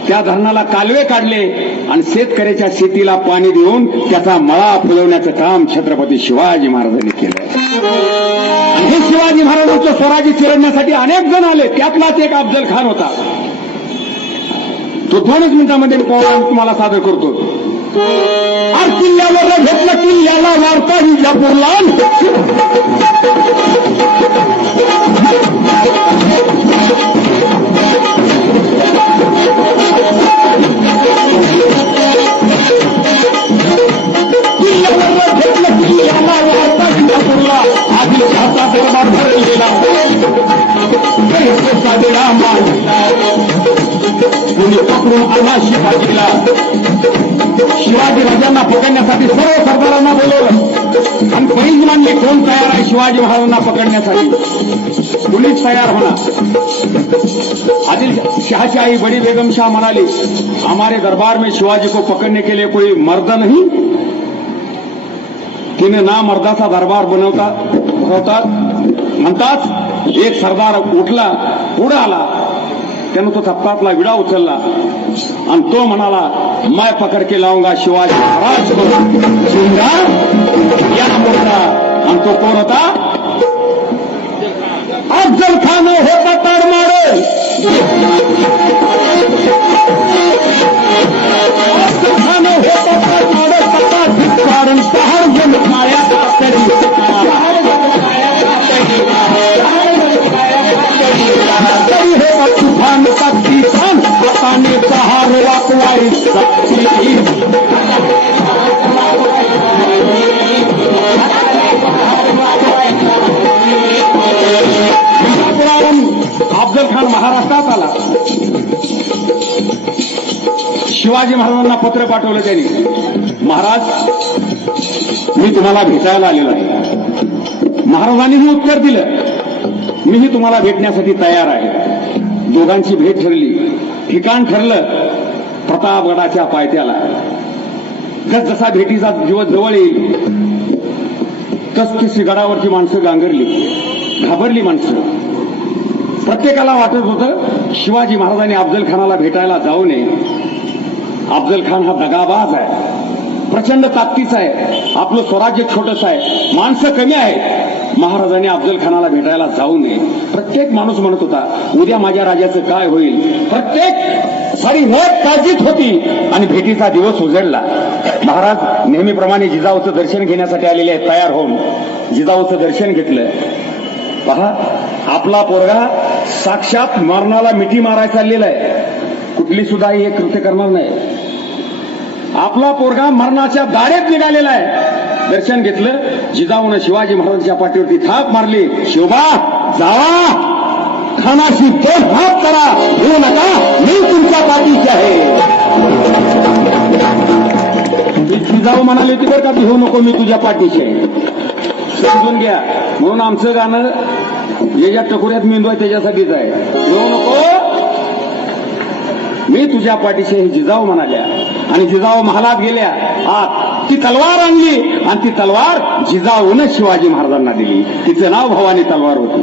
त्या धरणाला कालवे काढले आणि शेतकऱ्याच्या शेतीला पाणी देऊन त्याचा मळा फुलवण्याचं काम छत्रपती शिवाजी महाराजांनी केलं. आणि हे शिवाजी महाराजांचं स्वराज्य चिरडण्यासाठी अनेक जण आले. त्यातलाच एक अफजल खान होता. तो 2च मिनिटांमध्ये तुम्हाला सादर करतो. किल्ल्यावर घेतलं, किल्ल्याला वारता विजापूरला. आधी हाता दरबार भरलेला साजरा मांडला. कोणी पकडून आला शिवाजीला. शिवाजी राजांना पकडण्यासाठी सर्व सरदारांना बोलवलं आणि पहिली मांडली, कोण तयार आहे शिवाजी महाराजांना पकडण्यासाठी? पोलीस तयार होणार. आदिलशाह की आई बड़ी बेगम शाह म्हणाली, हमारे दरबार में शिवाजी को पकड़ने के लिए कोई मर्द नहीं. तिने ना मर्दाचा दरबार बनवतात म्हणताच एक सरदार उठला, पुढे आला. त्यानं तो थप्पातला विडा उचलला आणि तो म्हणाला, मैं पकड़ के लाऊंगा शिवाजी महाराज को. मोठा. आणि तो कोण होता? अफजल खान होता ताडमारे. अफजल खान होता ताडमारे. सत्ता धिक्कारून पहाड घेऊन माया तरी तरी हे तुफान पक्षी छान हाताने सहार वाकवाई अफजल खान महाराष्ट्रात आला. शिवाजी महाराजांना पत्र पाठवलं त्यांनी. महाराज, मी तुम्हाला भेटायला आलेलो आहे. महाराजांनीही उत्तर दिलं, मीही तुम्हाला भेटण्यासाठी तयार आहे. दोघांची भेट ठरली. ठिकाण ठरलं प्रतापगडाच्या पायथ्याला. जसा भेटीचा दिवस जवळ येईल तसतशी गडावरची माणसं गांगरली, घाबरली माणसं. प्रत्येकाला वाटत होतं शिवाजी महाराजांनी अफजल खानाला भेटायला जाऊ नये. अफजल खान हा दगाबाज आहे, प्रचंड ताकदीचा आहे, आपलं स्वराज्य छोटंसं आहे, माणसं कमी आहेत. महाराजांनी अफजल खानाला भेटायला जाऊ नये. प्रत्येक माणूस म्हणत होता उद्या माझ्या राजाचं काय होईल. प्रत्येक सारी नेट काळजीत होती आणि भेटीचा दिवस उजळला. महाराज नेहमीप्रमाणे जिजाऊचं दर्शन घेण्यासाठी आलेले आहेत. तयार होऊन जिजाऊचं दर्शन घेतलं. पहा, आपला पोरगा साक्षात मरणाला मिठी मारायला चाललेला आहे. कुठली सुद्धा हे कृत्य करणार नाही. आपला पोरगा मरणाच्या दारेत निघालेला आहे. दर्शन घेतलं. जिजाऊनं शिवाजी महाराजांच्या पाठीवरती थाप मारली. शिवबा जावा, खानाशी दोन हात करा, घेऊ नका, मी तुमच्या पाठीशी आहे. जिजाऊ म्हणाले होती बरं का, भिवू नको, मी तुझ्या पाठीशी आहे. समजून घ्या. म्हणून आमचं गाणं जे ज्या टकोऱ्यात मेंदू आहे त्याच्यासाठीच आहे. भिवू नको, मी तुझ्या पाठीशी हे जिजाऊ म्हणाल्या. आणि जिजाऊ महालात गेल्या. आत ती तलवार आणली आणि ती तलवार जिजाऊनं शिवाजी महाराजांना दिली. तिचं नाव भवानी तलवार होती.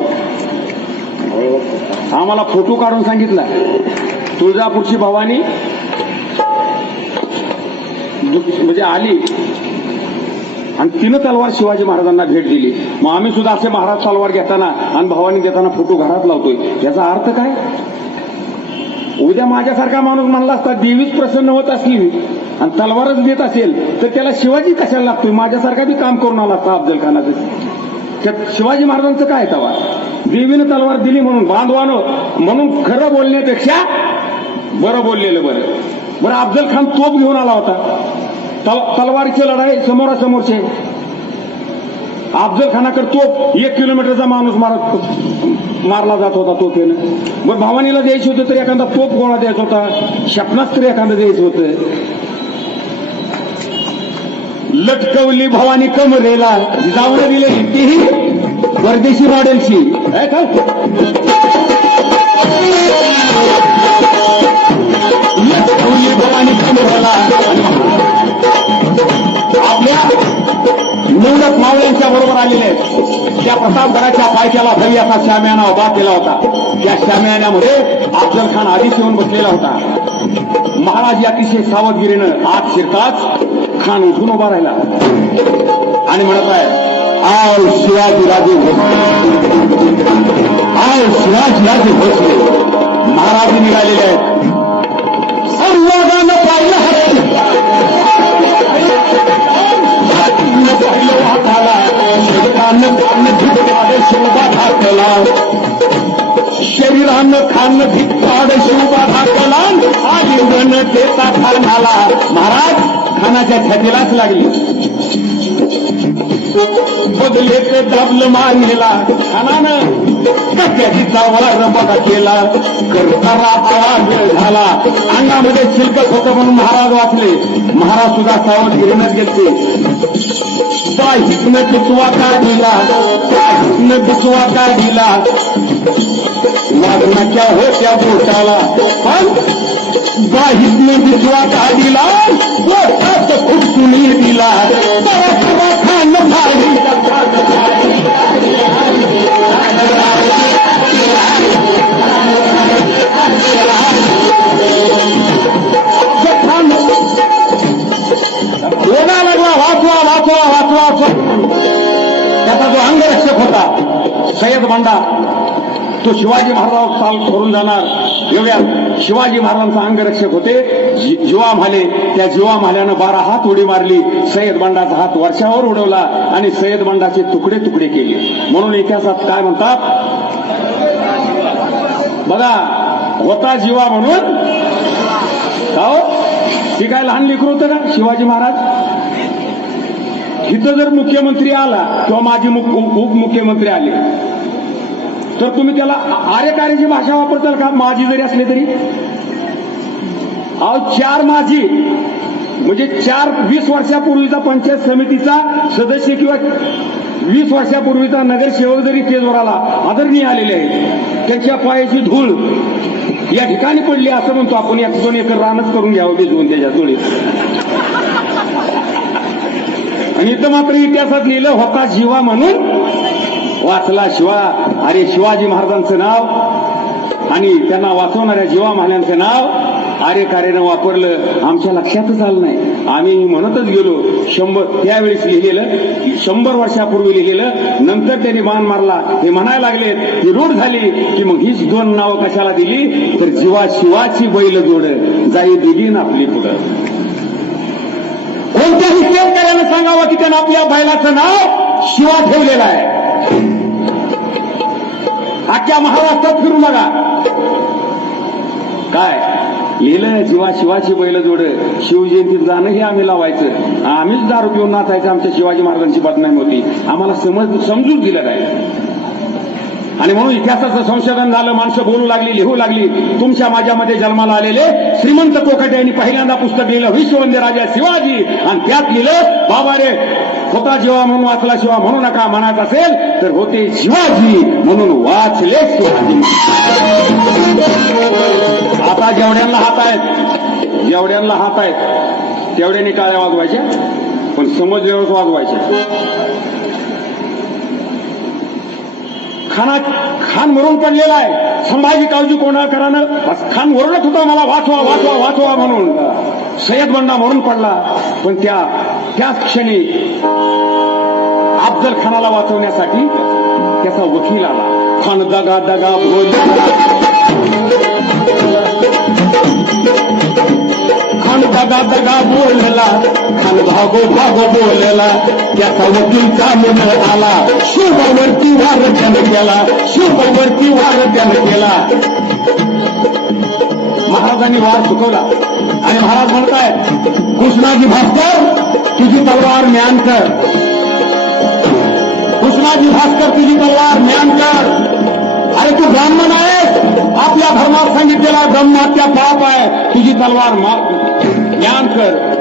आम्हाला फोटो काढून सांगितला. तुळजापूरची भवानी म्हणजे आली आणि तिनं तलवार शिवाजी महाराजांना भेट दिली. मग आम्ही सुद्धा असे महाराज तलवार घेताना आणि भवानी देताना फोटो घरात लावतोय. याचा अर्थ काय? उद्या माझ्यासारखा माणूस म्हणला असता देवीच प्रसन्न होत असली आणि तलवारच देत असेल तर त्याला शिवाजी कशाला लागतोय? माझ्यासारखा बी काम करून आला असता अफजल खानाचं. त्यात शिवाजी महाराजांचं काय तवा? देवीनं तलवार दिली म्हणून बांधवानं म्हणून खरं बोलण्यापेक्षा बरं बोललेलं बरं. बरं, अफजल खान तोप घेऊन आला होता. तलवारीची लढाई समोरासमोरचे. अफजल खानाकडे तोप 1 किलोमीटरचा माणूस मारला जात होता तोफेनं. मग भवानीला द्यायचं होतं तर एखादा तोप गोळा द्यायचा होता, क्षेपणास्त्र एखादं द्यायचं होतं. लटकवली भवानी कमरेला. जिजाऊने दिलेली तीही परदेशी मॉडेलची. लटकवली भवानी कमरेला. आपल्या निवडक मावळ्यांच्या बरोबर आलेले आहेत. त्या प्रतापगडाच्या पायथ्याला भव्य असा शामियाना उभा केला होता. त्या शामियान्यामध्ये अफजल खान आधीच येऊन बसलेला होता. महाराज अतिशय सावधगिरीनं आत शिरताच खान उठून उभा राहिला आणि म्हणत आहे, आओ शिवाजीराजे भोसले, आओ शिवाजीराजे भोसले. महाराज निघालेले आहेत. संवादानं पाहिलं पाहिलं वाटाला शोभा धाकला. शरीरानं खाणं धिक्काड शोभा धाकला. आलिंगन देता खानाला. महाराज खानाच्या छातीलाच लागली. बदले ते दाबलं मानलेला. खानानं कट्याचा वार बघा केला. करता वेळ झाला. अंगामध्ये शिल्पक होतं म्हणून महाराज वाचले. महाराज सुद्धा सावधगिरीनं गेलते. बाईकनं बिचवा काढीला. बाईकनं बिचवा काढीला. वागण्याच्या होत्या बोटाला. पण बाईकनं बिचवा काढीला. पोटात खूप सुनी दिला. खान भारी लागला. वाचवा वाचवा वाचवा वाचवा. अंगरक्षक होता सय्यद बंडा, तो शिवाजी महाराज चाल करून जाणार एवढ्या शिवाजी महाराजांचा अंगरक्षक होते जीवा म्हाले. त्या जीवा म्हाल्यानं 12 हात उडी मारली, सय्यद बंडाचा हात वर्षावर उडवला आणि सय्यद बंडाचे तुकडे तुकडे केले. म्हणून इतिहासात काय म्हणतात बघा, होता जीवा म्हणून हो. ती काय लहान लेकरू होतं का शिवाजी महाराज? इथं जर मुख्यमंत्री आला किंवा माजी उपमुख्यमंत्री आले तर तुम्ही त्याला आर्यकार्याची भाषा वापरताल का? माजी जरी असले तरी अहो 4 माजी म्हणजे 20 वर्षापूर्वीचा पंचायत समितीचा सदस्य किंवा 20 वर्षापूर्वीचा नगरसेवक जरी स्टेजवर आला, आदरणीय आलेले आहेत, त्यांच्या पायाची धूळ या ठिकाणी पडली असं म्हणतो आपण. 1-2 एकर रानच करून घ्यावं भिजवून त्याच्या धुळीत. आणि इथं मात्र इतिहासात लिहिलं होता जीवा म्हणून वाचला शिवा. अरे शिवाजी महाराजांचं नाव आणि त्यांना वाचवणाऱ्या जीवा महाल्यांचं नाव आर्यकार्यानं वापरलं, आमच्या लक्षातच आलं नाही. आम्ही म्हणतच गेलो 100 त्यावेळेस लिहिलेलं 100 वर्षापूर्वी लिहिलेलं. नंतर त्यांनी बाण मारला हे म्हणायला लागले, ही रूढ झाली की मग हीच 2 नावं कशाला दिली तर जीवा शिवाची बैल जोड जाई दिली ना आपली पुढं. कोणत्याही शेतकऱ्यानं सांगावं की त्यानं आपल्या बैलाचं नाव शिवा ठेवलेलं आहे. अख्ख्या महाराष्ट्रात फिरून बघा काय लिहिलं, जीवा शिवाची बैल जोड. शिवजयंतीत जाणं हे आम्ही लावायचं, आम्हीच दारू पिऊन नाचायचं, आमच्या शिवाजी महाराजांची बदनामी होती. आम्हाला समजून दिलं नाही. आणि म्हणून इतिहासाचं संशोधन झालं, माणसं बोलू लागली, लिहू लागली. तुमच्या माझ्यामध्ये जन्माला आलेले श्रीमंत कोकाटे यांनी पहिल्यांदा पुस्तक लिहिलं विश्ववंद्य राजा शिवाजी, आणि त्यात लिहिलं बाबा रे होता जीवा म्हणून वाचला शिवा म्हणू नका, म्हणायचं असेल तर होते शिवाजी म्हणून वाचले शिवाजी. आता जेवढ्यांना हात आहेत तेवढ्याने टाळ्या वाजवायच्या, पण समजल्यावरच वाजवायच्या. खान मरून पडलेला आहे, संभाजी काळजी कोणाकरानं खान ओरडत होता मला वाचवा वाचवा वाचवा म्हणून. सय्यद बंडा मरून पडला, पण त्याच क्षणी अफजल खानाला वाचवण्यासाठी त्याचा वकील आला. खान दगा दगा बोलला, खान दगा दगा बोलला, खान भागो भागो बोलला. त्याचा वकील चालून आला, शिववरती वार त्यानं केला, शिववरती वार त्यानं केला. महाराजांनी वार चुकवला आणि महाराज म्हणतायत कृष्णाजी भास्कर तुझी तलवार म्यान कर, कृष्णाजी भास्कर तुझी तलवार म्यान कर. अरे तू ब्राह्मण आहेस, आपल्या धर्मात सांगितलेला ब्रह्महत्या पाप आहे, तुझी तलवार म्यान कर.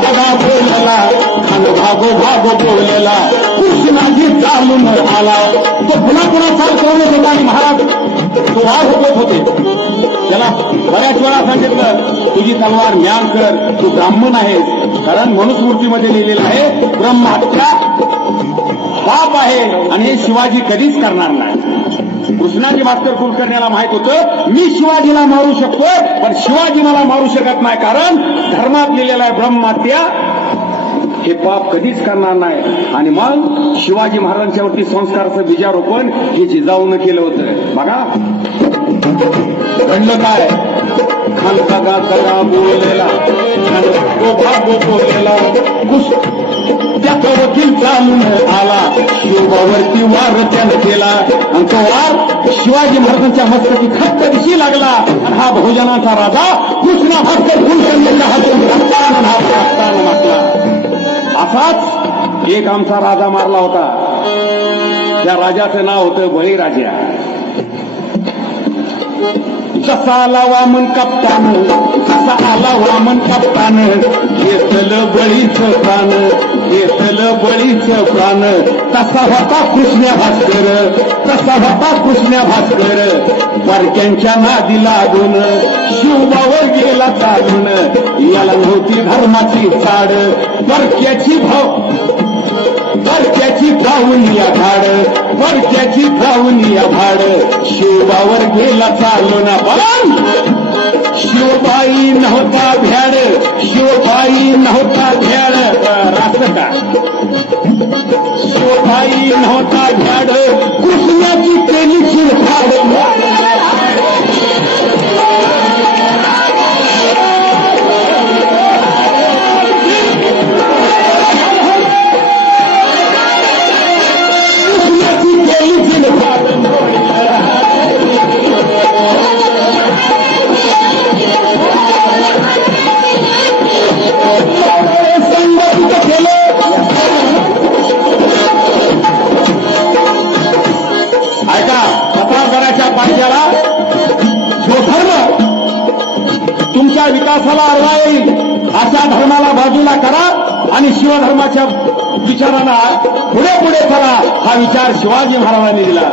दगा बोलला, खान भागो भागो बोलला, कृष्णाजी चालून आला. तो पुन्हा चाल करून होता आणि महाराज तो वार होत होते. त्याला बऱ्याच वेळा सांगितलं तुझी तलवार म्यान कर, तू ब्राह्मण आहेस. कारण मनुस्मृतीमध्ये लिहिलेलं आहे ब्रह्महत्या पाप आहे आणि हे शिवाजी कधीच करणार नाही. कृष्णाजी भास्कर कुलकर्ण्याला माहित होतं मी शिवाजीला मारू शकतोय, पण शिवाजी मला मारू शकत नाही, कारण धर्मात लिहिलेला आहे ब्रह्महत्या हे पाप कधीच करणार नाही. आणि मग शिवाजी महाराजांच्यावरती संस्काराचं बीजारोपण हे जिजाऊनं केलं होतं. बघा घडलं काय, खान दगा दगा बोललेला, भागो बोललेला, त्याचा वकील चालून आला, शिवबावरती वार त्यानं केला. आणि तो वार शिवाजी महाराजांच्या मस्तकी खट्ट दिशी लागला. आणि हा बहुजनाचा राजा कृष्णा भास्कर कुलकर्णीच्या हातून रक्तानं मारला. असाच एक आमचा राजा मारला होता. त्या राजाचं नाव होतं बळीराजा. जसा आला वामन कप्तान, जसा आला वामन कप्तान, घेतलं बळीचं प्राण, घेतलं बळीचं प्राण. तसा होता कृष्ण भास्कर, तसा होता कृष्ण भास्कर. परक्यांच्या नादी लागून शिवबावर गेला चालून, याला नव्हती धर्माची चाड. परक्याची धावूनिया धाड, परक्याची धावूनिया धाड. शिवबावर गेला चालून, पण शिवबाई नव्हता भ्याड, शिवबाई नव्हता भ्याड. रास्त का स्वतःही नव्हता झाड कृष्णाची केली चिरफाड कृष्णाची केली चिरफाड संघटित केले ऐका 17,000च्या पाहिजेला जो धर्म तुमच्या विकासाला अडवा येईल अशा धर्माला बाजूला करा आणि शिवधर्माच्या विचारांना पुढे पुढे करा हा विचार शिवाजी महाराजांनी दिला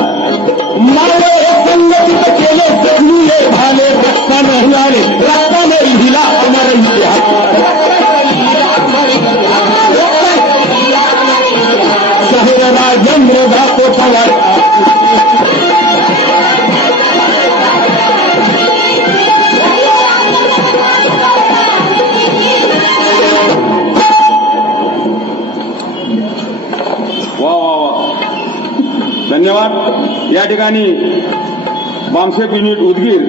मानव हे संघटित केले जखमी झाले रक्ताने हिलाले रक्ताने लिहिला अमर शहर राजेंद्र जातो पवार वा वा वा धन्यवाद. या ठिकाणी बामशेप युनिट उदगीर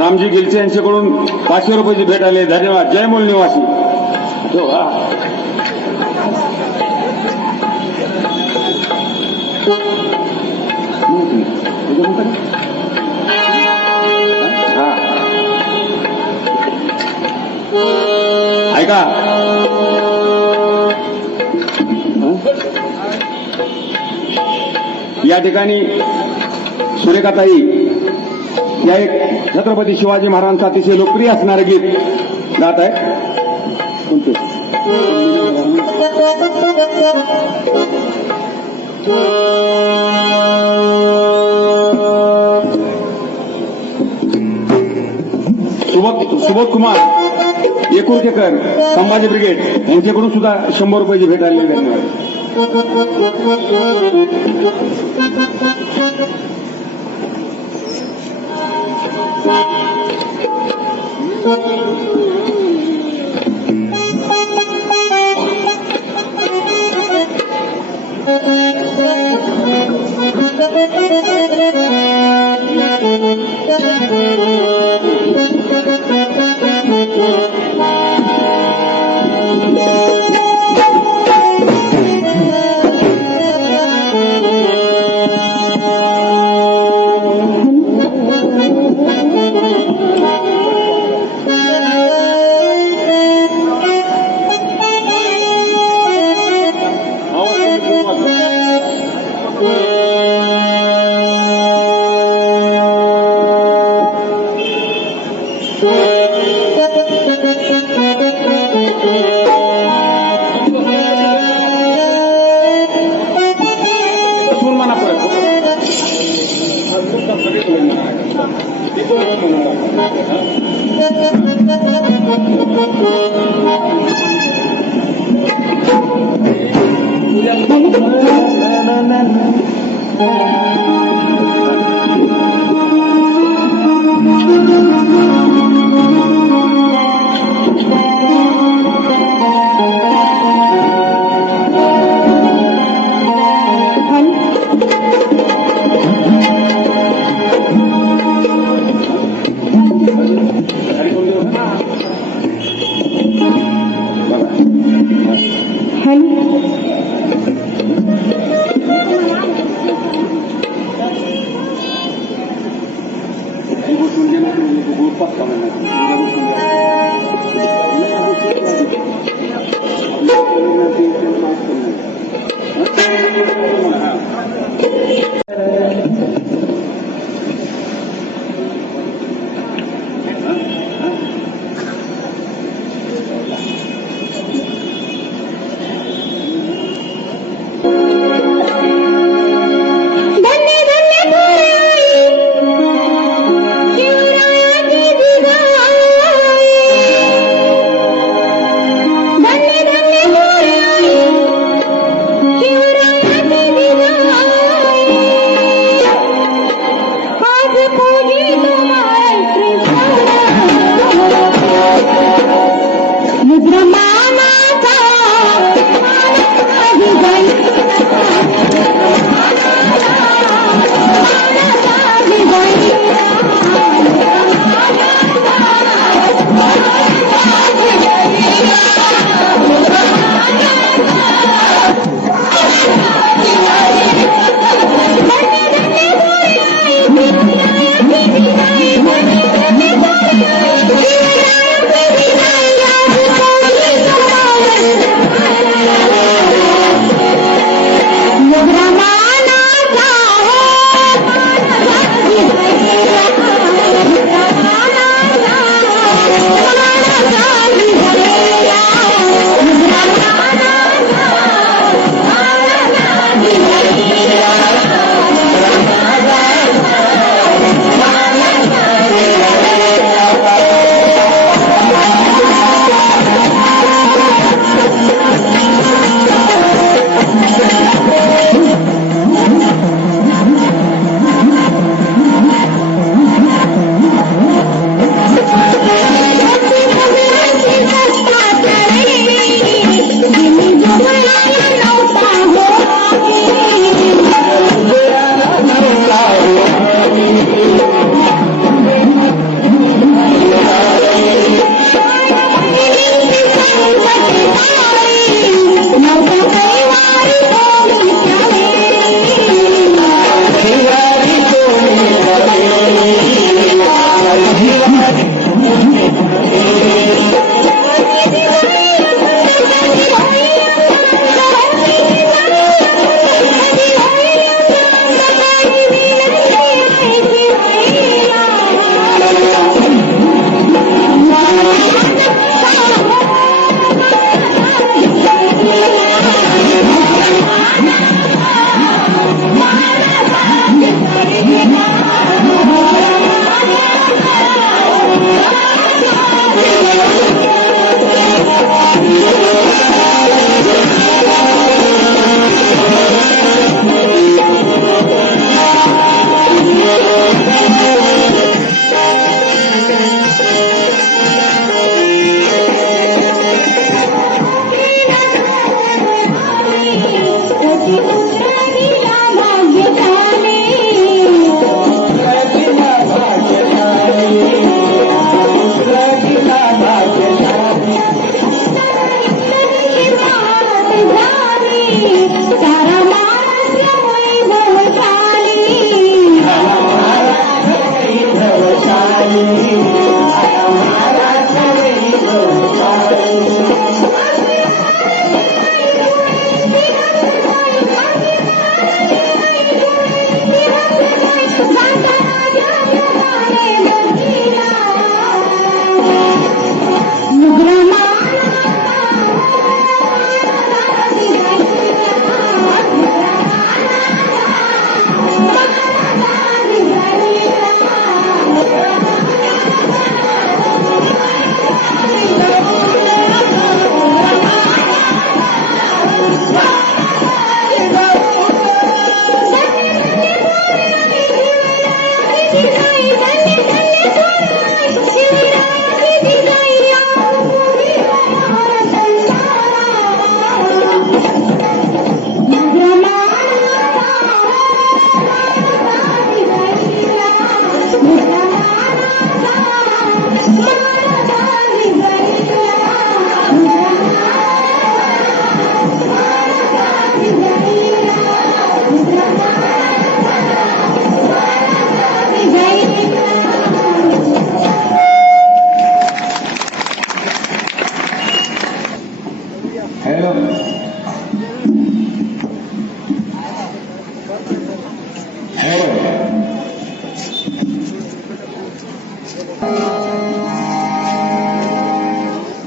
रामजी गिलचे यांच्याकडून 500 रुपयाची भेट आली. धन्यवाद. जय मूळ निवासी. ऐका या ठिकाणी सुरेखाताई या एक छत्रपती शिवाजी महाराजांचं अतिशय लोकप्रिय असणारं गीत गात आहे. कोणते? सुबोध कुमार येकुरकेकर संभाजी ब्रिगेड यांच्याकडून सुद्धा 100 रुपयाची भेट आलेली. धन्यवाद.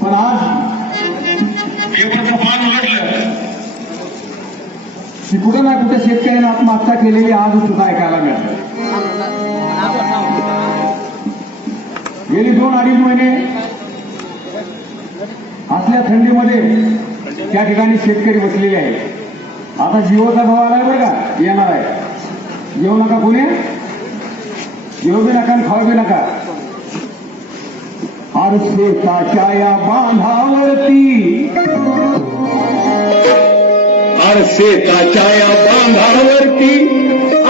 पण आज पेपरचं पान उलटलं की कुठं ना कुठे शेतकऱ्यांना आत्महत्या केलेली आज सुद्धा ऐकायला मिळतं. गेली 2-2.5 महिने असल्या थंडीमध्ये त्या ठिकाणी शेतकरी बसलेले आहेत. आता जिओचा भाव आलाय बरं का, येणार आहे. जेवू नका कोणी, जेवू बी नका आणि खाऊ बी नका. शेताच्या या बांधावरती, शेताच्या या बांधावरती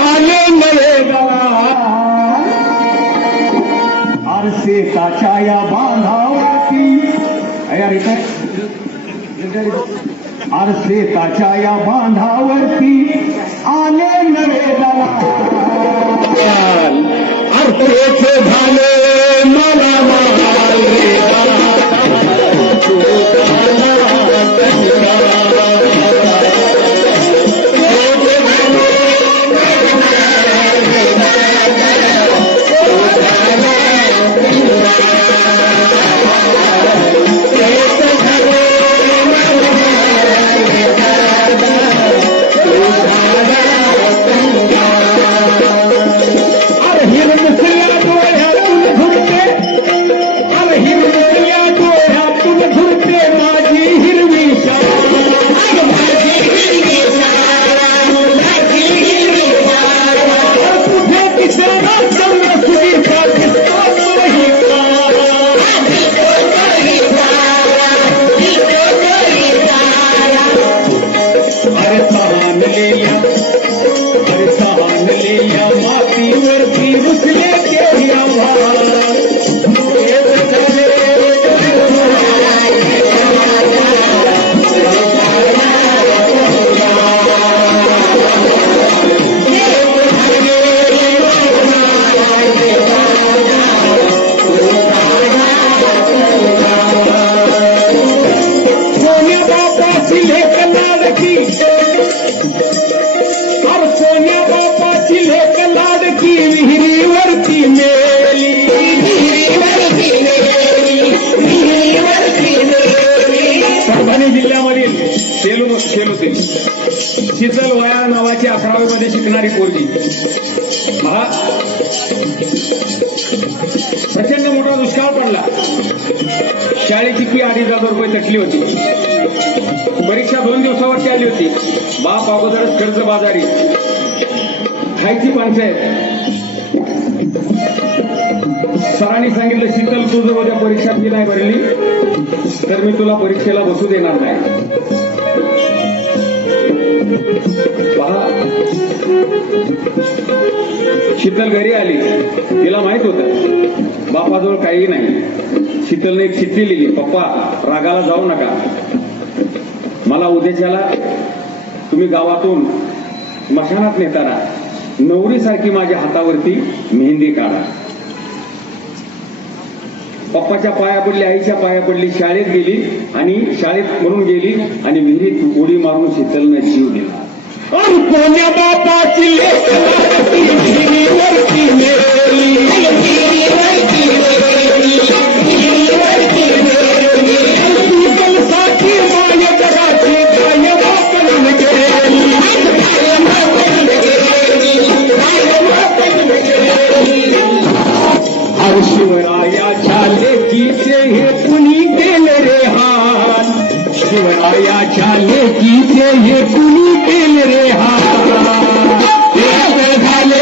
आले नवे गार. शेताच्या या बांधावरती यार शेताच्या या बांधावरती आले नवे गार. अर्थेचे झाले मला परभणी जिल्ह्यामधील सेलूतील शीतल वया नावाची 11वी मध्ये शिकणारी पोरगी पहा, प्रचंड मोठा दुष्काळ पडला. शाळेची फी 2,500 रुपये तटली होती. परीक्षा 2 दिवसावरती आली होती. बाप अगोदरच कर्जबाजारी, खायची पंचायत. सरांनी सांगितलं, शीतल तू जर उद्या परीक्षा फी नाही भरली तर मी तुला परीक्षेला बसू देणार नाही. पहा, शीतल घरी आली. तिला माहित होतं बापाजवळ काही नाही. शीतलने एक चिठ्ठी लिहिली, पप्पा रागाला जाऊ नका, मला उद्याच्याला तुम्ही गावातून स्मशानात नेताना नवरीसारखी माझ्या हातावरती मेहंदी काढा. पप्पाच्या पाया पडली, आईच्या पाया पडली, शाळेत गेली आणि शाळेत म्हणून गेली आणि विहिरीत उडी मारून शीतलने जीव दिला. कोण्या बापाची शिवरायाच्या लेकीचे हे कुणी केले रे हाल, शिवरायाच्या लेकीचे हे कुणी केले रे हाल. झाले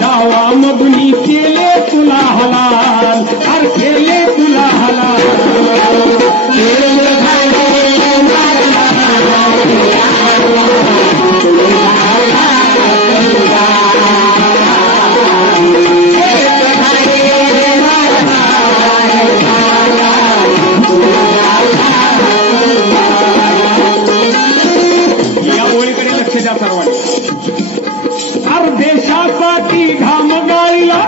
डावामधुनी केले तुला हलाल, अरे केले तुला हलाल. या ओळीकडे लक्ष द्या सर्वांनी. अरे देशासाठी घाम गाळीला,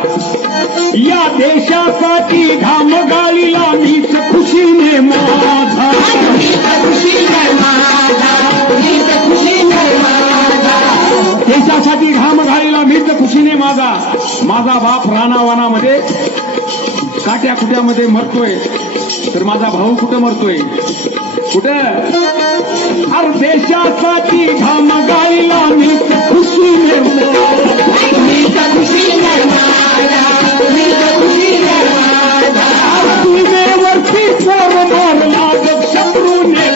या देशासाठी घाम गाळीला मीच खुशीने माझा, देशासाठी घाम गाळीला मीच खुशीने माझा. माझा बाप रानावानामध्ये काट्या खुट्यामध्ये मरतोय तर माझा भाऊ कुठं मरतोय, कुठं. अरे देशासाठी घाम गाळीला मीच खुशीने सीमेवरती पोर मारला जग शत्रूने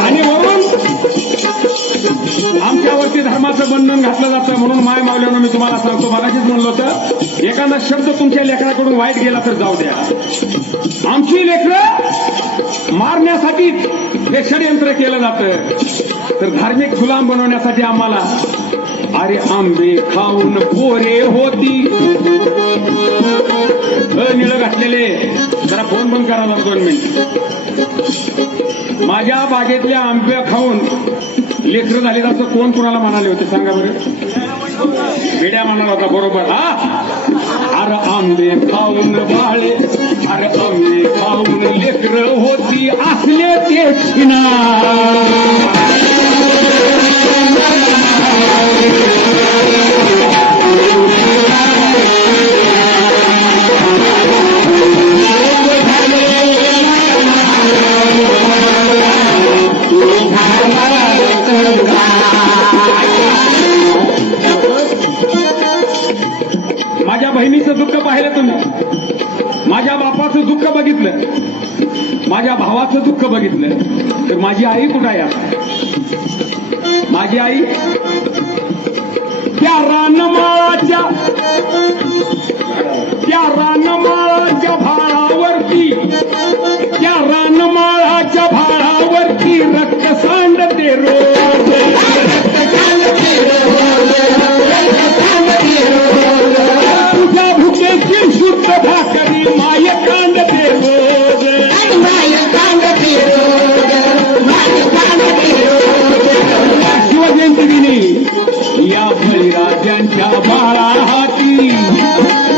आणि वरून आमच्यावरती धर्माचं बंधन घातलं जातं. म्हणून माय मावल्यानं मी तुम्हाला सांगतो, मगाशीच म्हणलं होतं, एखादा शब्द तुमच्या लेकराकडून वाईट गेला तर जाऊ द्या. आमची लेकरं मारण्यासाठी हे षडयंत्र केलं जातं, तर धार्मिक गुलाम बनवण्यासाठी आम्हाला. अरे आंबे खाऊन पोरे होती, निळं घातलेले. जरा फोन बंद करा 2 मिनिट. माझ्या बागेतल्या आंब्या खाऊन लेकरं झाले असं कोण कुणाला म्हणाले होते सांगा बरं. वेड्या म्हणाला होता, बरोबर. हा, अरे आंबे खाऊन बाळे, अरे आंबे खाऊन लेकरं होती असले ते छिना. माझ्या बहिणीचं दुःख पाहिलं तुम्ही. माझ्या भावाचं दुःख बघितलं तर माझी आई कुठं आहे आता? माझी आई त्या रानमाळाच्या भाळावरती, त्या रानमाळाच्या भाळावरती रक्त सांडते रोज, तुझ्या भुकेची शुद्ध भाकरी माय कांडते रोज, शिवजयंती दिनी या बळीराजांच्या बाळा हाती,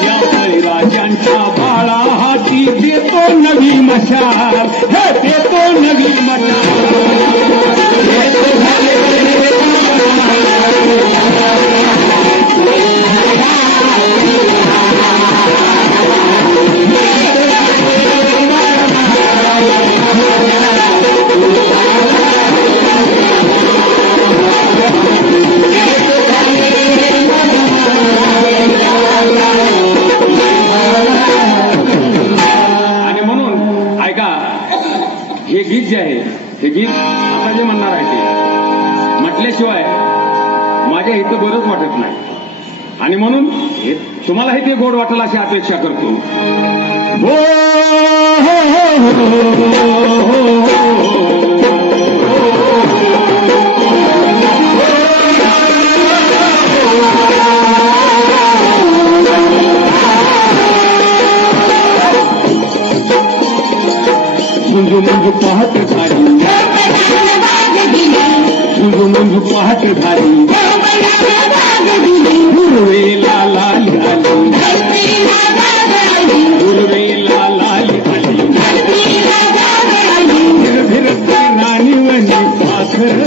या बळीराजांच्या बाळा हाती देतो नवी मशाल, हे देतो नवी आणि म्हणून ऐका, हे गीत जे आहे हे गीत आता जे म्हणणार आहे ते म्हटल्याशिवाय माझ्या इथं बरंच वाटत नाही. आणि म्हणून तुम्हालाही ते गोड वाटेल अशी अपेक्षा करतो. मंजू मंजू पहाट झाली, मंजू मंजू पहाट झाली, उर्वेला लाल आली, उर्वेला लाल आली, भिरभिरती राणीवणी पाखर,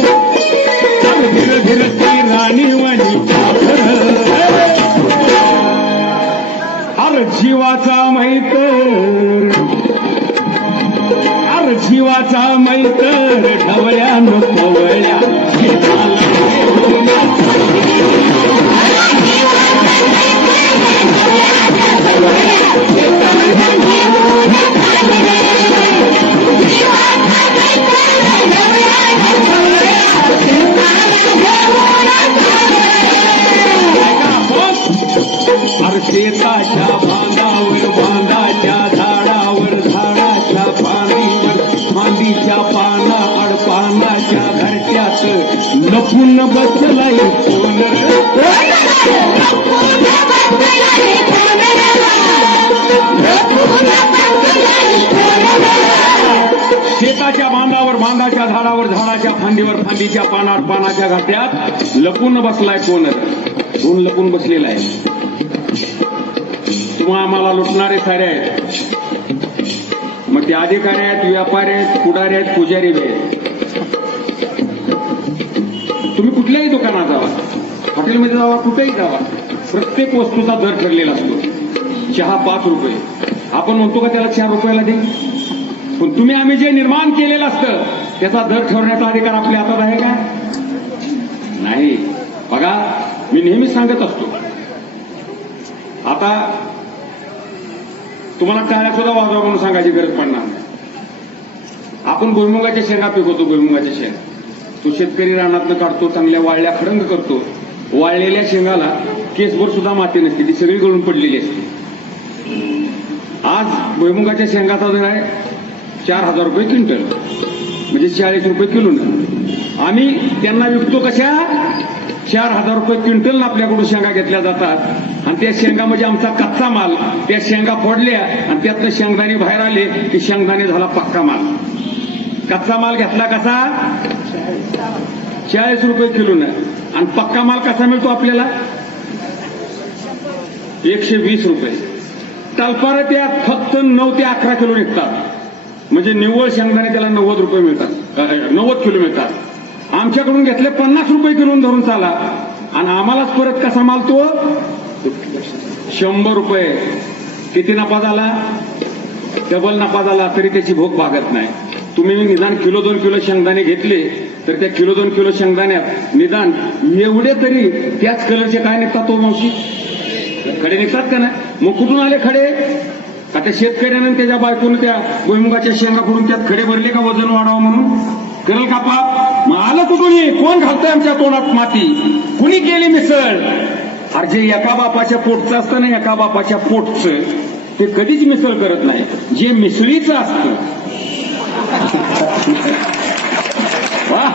भिरभिरती राणीवणी पाखर, अर जीवाचा मैत्र, अर जीवाचा मैत्र ढवळ्या न पवळ्या, अर शेताच्या बांधावर, बांधाच्या झाडावर, झाडाच्या पाणीवर, फांदीच्या पाना अड पानाच्या घरट्यात लपून बसलाय कोण, शेताच्या बांधावर, बांधाच्या झाडावर, झाडाच्या फांदीवर, फांदीच्या पानात पानाच्या घरट्यात लपून बसलाय कोण, कोण लपून बसलेला आहे. तुम्हा आम्हाला लुटणारे सारे आहेत, मग ते अधिकारी आहेत, व्यापारी आहेत, पुढारी आहेत, पुजारी आहेत. तुम्ही कुठल्याही दुकानात जावा, हॉटेलमध्ये जावा, कुठेही जावा, प्रत्येक वस्तूचा दर ठरलेला असतो. चहा 5 रुपये, आपण म्हणतो का त्याला 4 रुपयाला दे, पण तुम्ही आम्ही जे निर्माण केलेलं असतं त्याचा दर ठरवण्याचा अधिकार आपल्या हातात आहे का? नाही. बघा, मी नेहमीच सांगत असतो, आता तुम्हाला टाळ्या सुद्धा वाजवा म्हणून सांगायची गरज पडणार नाही. आपण भुईमुगाच्या शेंगा पिकवतो, भुईमुगाच्या शेंगा तो शेतकरी रानातनं काढतो, चांगल्या वाळल्या खडंग करतो. वाळलेल्या शेंगाला केसभर सुद्धा माती नसते, ती सगळी गळून पडलेली असते. आज भुईमुगाच्या शेंगाचा दर आहे 4,000 रुपये क्विंटल, म्हणजे 40 रुपये किलोनं. आम्ही त्यांना विकतो कशा? 4,000 रुपये क्विंटल आपल्याकडून शेंगा घेतल्या जातात आणि त्या शेंगा म्हणजे आमचा कच्चा माल. त्या शेंगा फोडल्या आणि त्यातनं शेंगदाणे बाहेर आले की शेंगदाणे झाला पक्का माल. कच्चा माल घेतला कसा? 40 रुपये किलोनं आणि पक्का माल कसा मिळतो आपल्याला? 120 रुपये. तलपार त्यात फक्त 9 ते 11 किलो निघतात, म्हणजे निव्वळ शेंगदाणे त्याला 90 रुपये मिळतात, 90 किलो मिळतात. आमच्याकडून घेतले 50 रुपये किलो धरून चाला आणि आम्हालाच परत कसा माल तो 100 रुपये. किती नफा झाला? डबल नफा झाला, तरी त्याची भूक भागत नाही. तुम्ही निदान किलो 2 किलो शेंगदाणे घेतले तर त्या किलो 2 किलो शेंगदाण्यात निदान एवढे तरी त्याच कलरचे काय निघतात तो मावशी? खडे निघतात का नाही? मग कुठून आले खडे? आता शेतकऱ्यानं त्याच्या बायकोनं त्या भुईमुगाच्या शेंगा फोडून त्यात खडे भरले का वजन वाढावं म्हणून करेल का पाप? मग आलं कुठून? कोण घालतंय आमच्या तोंडात माती? कुणी केली मिसळ? अरे जे एका बापाच्या पोटचं असतं ना, एका बापाच्या पोटचं, ते कधीच मिसळ करत नाही. जे मिसळीचं असतं वा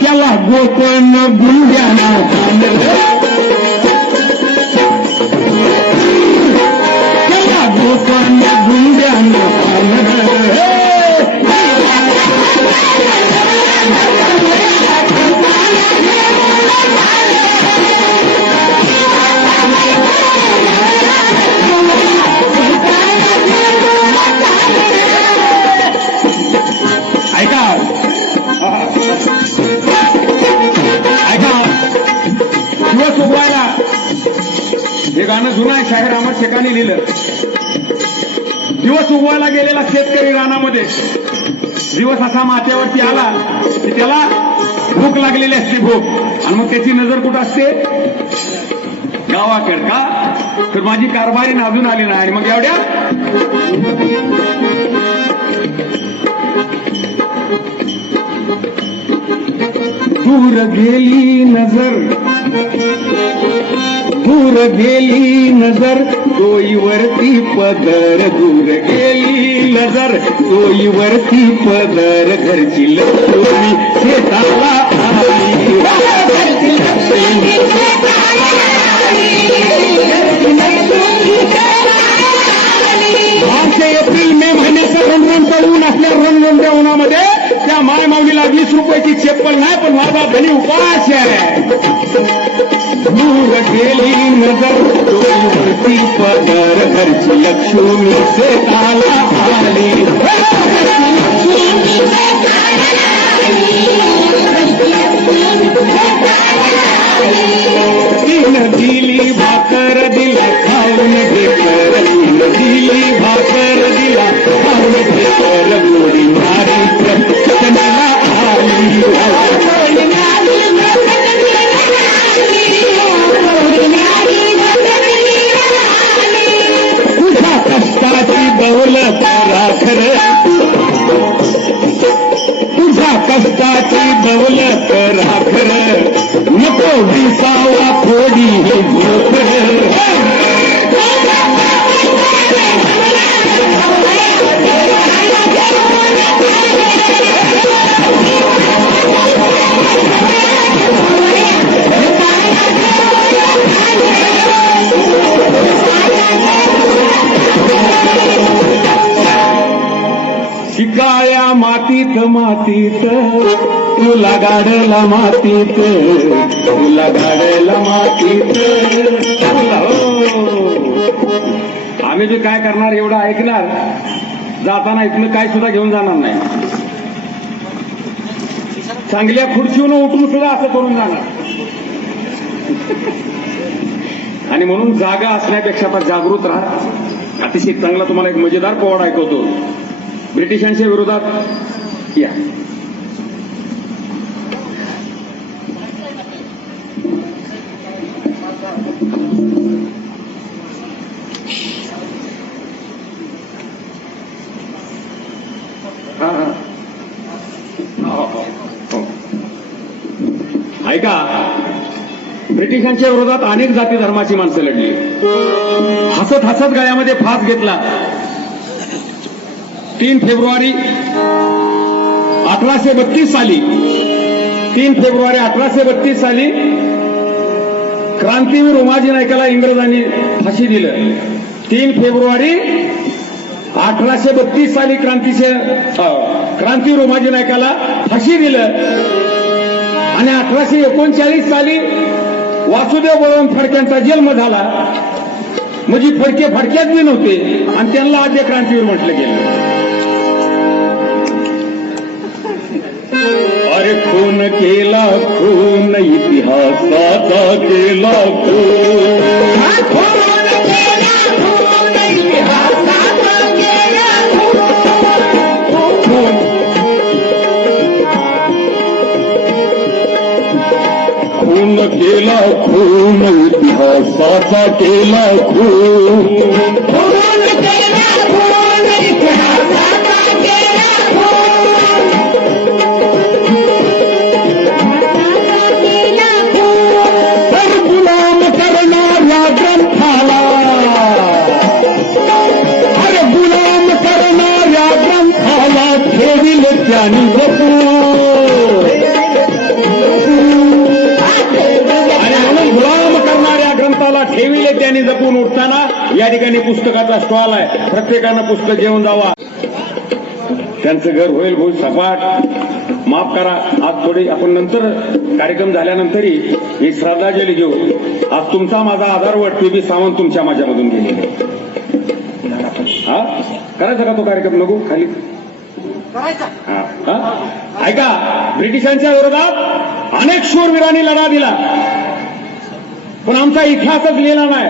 त्याला गोकर्ण गुंड्याना त्याला गोकर्ण गुंड्याना ऐका दिवस उगवायला हे गाणं जुनं आहे, शाहीर अहमद शेखाने लिहिलं. दिवस उगवायला गेलेला शेतकरी रानामध्ये दिवस असा माथ्यावरती आला की त्याला भूक लागलेली असते, भूक. आणि मग त्याची नजर कुठं असते? गावाकडे. का तर माझी कारभारी अजून आली नाही. आणि मग एवढ्या दूर गेली नजर, दूर गेली नजर डोईवरती पदर, दूर गेली नजर डोईवरती पदर, घरची लक्ष्मी शेताला आली, घरची लक्ष्मी मार्च एप्रिल मे महिन्याचा रणरणचा ऊन असल्या रणरणच्या उन्हामध्ये त्या माय माऊलीला 20 रुपयाची चप्पल नाही, पण माझा धनी उपास आहे. दूर गेली नजर डोईवरती पदर, घरची लक्ष्मी शेताला आली, तीन दिली भाकर दिला खाऊन ढेकर, तीन दिली भाकर दिला खाऊन ढेकर, गोडी मारी चंदनाला आली, तुझ्या कष्टाची दौलत राखर, तुझ्या कष्टाची दौलत राखर, नको विसावा थोडी हे झोकर. शिकाया मातीत मातीत तुला गाडला मातीत, तुला गाडला मातीत तुला. आम्ही बी काय करणार, एवढं ऐकणार, जाताना इथनं काय सुद्धा घेऊन जाणार नाही. चांगल्या खुर्चीवरून उठून सुद्धा असं करून जाणार. आणि म्हणून जागा असण्यापेक्षा आता जागृत राहा. अतिशय चांगला तुम्हाला एक मजेदार पोवाडा ऐकवतो. ब्रिटिशांच्या विरोधात या ऐका, ब्रिटिशांच्या विरोधात अनेक जाती धर्माची माणसं लढली. हसत हसत गळ्यामध्ये फास घेतला. 3 फेब्रुवारी 1832 साली 3 फेब्रुवारी 1832 साली क्रांतीवीर उमाजी नायकाला इंग्रजांनी फाशी दिलं. 3 फेब्रुवारी 1832 साली क्रांतीवीर उमाजी नायकाला फाशी दिलं. आणि 1839 साली वासुदेव बळवंत फडक्यांचा जन्म झाला. म्हणजे फडके फडक्यात बी नव्हते आणि त्यांना आद्य क्रांतीवीर म्हटलं गेलं. अरे खून केला खून इतिहासाचा केला खून केला खून इतिहासाचा केला खून तर गुलाम करणाऱ्या ग्रंथाला अरे गुलाम करणाऱ्या ग्रंथाला ठेविल त्यांनी जपून गुलाम करणाऱ्या ग्रंथाला ठेविले त्यांनी जपून उठताना या ठिकाणी पुस्तकाचा स्टॉल आहे. प्रत्येकानं पुस्तक घेऊन जावा. त्यांचं घर होईल होईल सपाट. माफ करा, आज थोडी आपण नंतर कार्यक्रम झाल्यानंतरही ही श्रद्धांजली घेऊ. आज तुमचा माझा आधारवट पी.बी. सावंत तुमच्या माझ्यामधून गेले. हा करायचा का तो कार्यक्रम? नको खाली ऐका, ब्रिटिशांच्या विरोधात अनेक शूरवीरांनी लढा दिला, पण आमचा इतिहासच लिहिला नाही.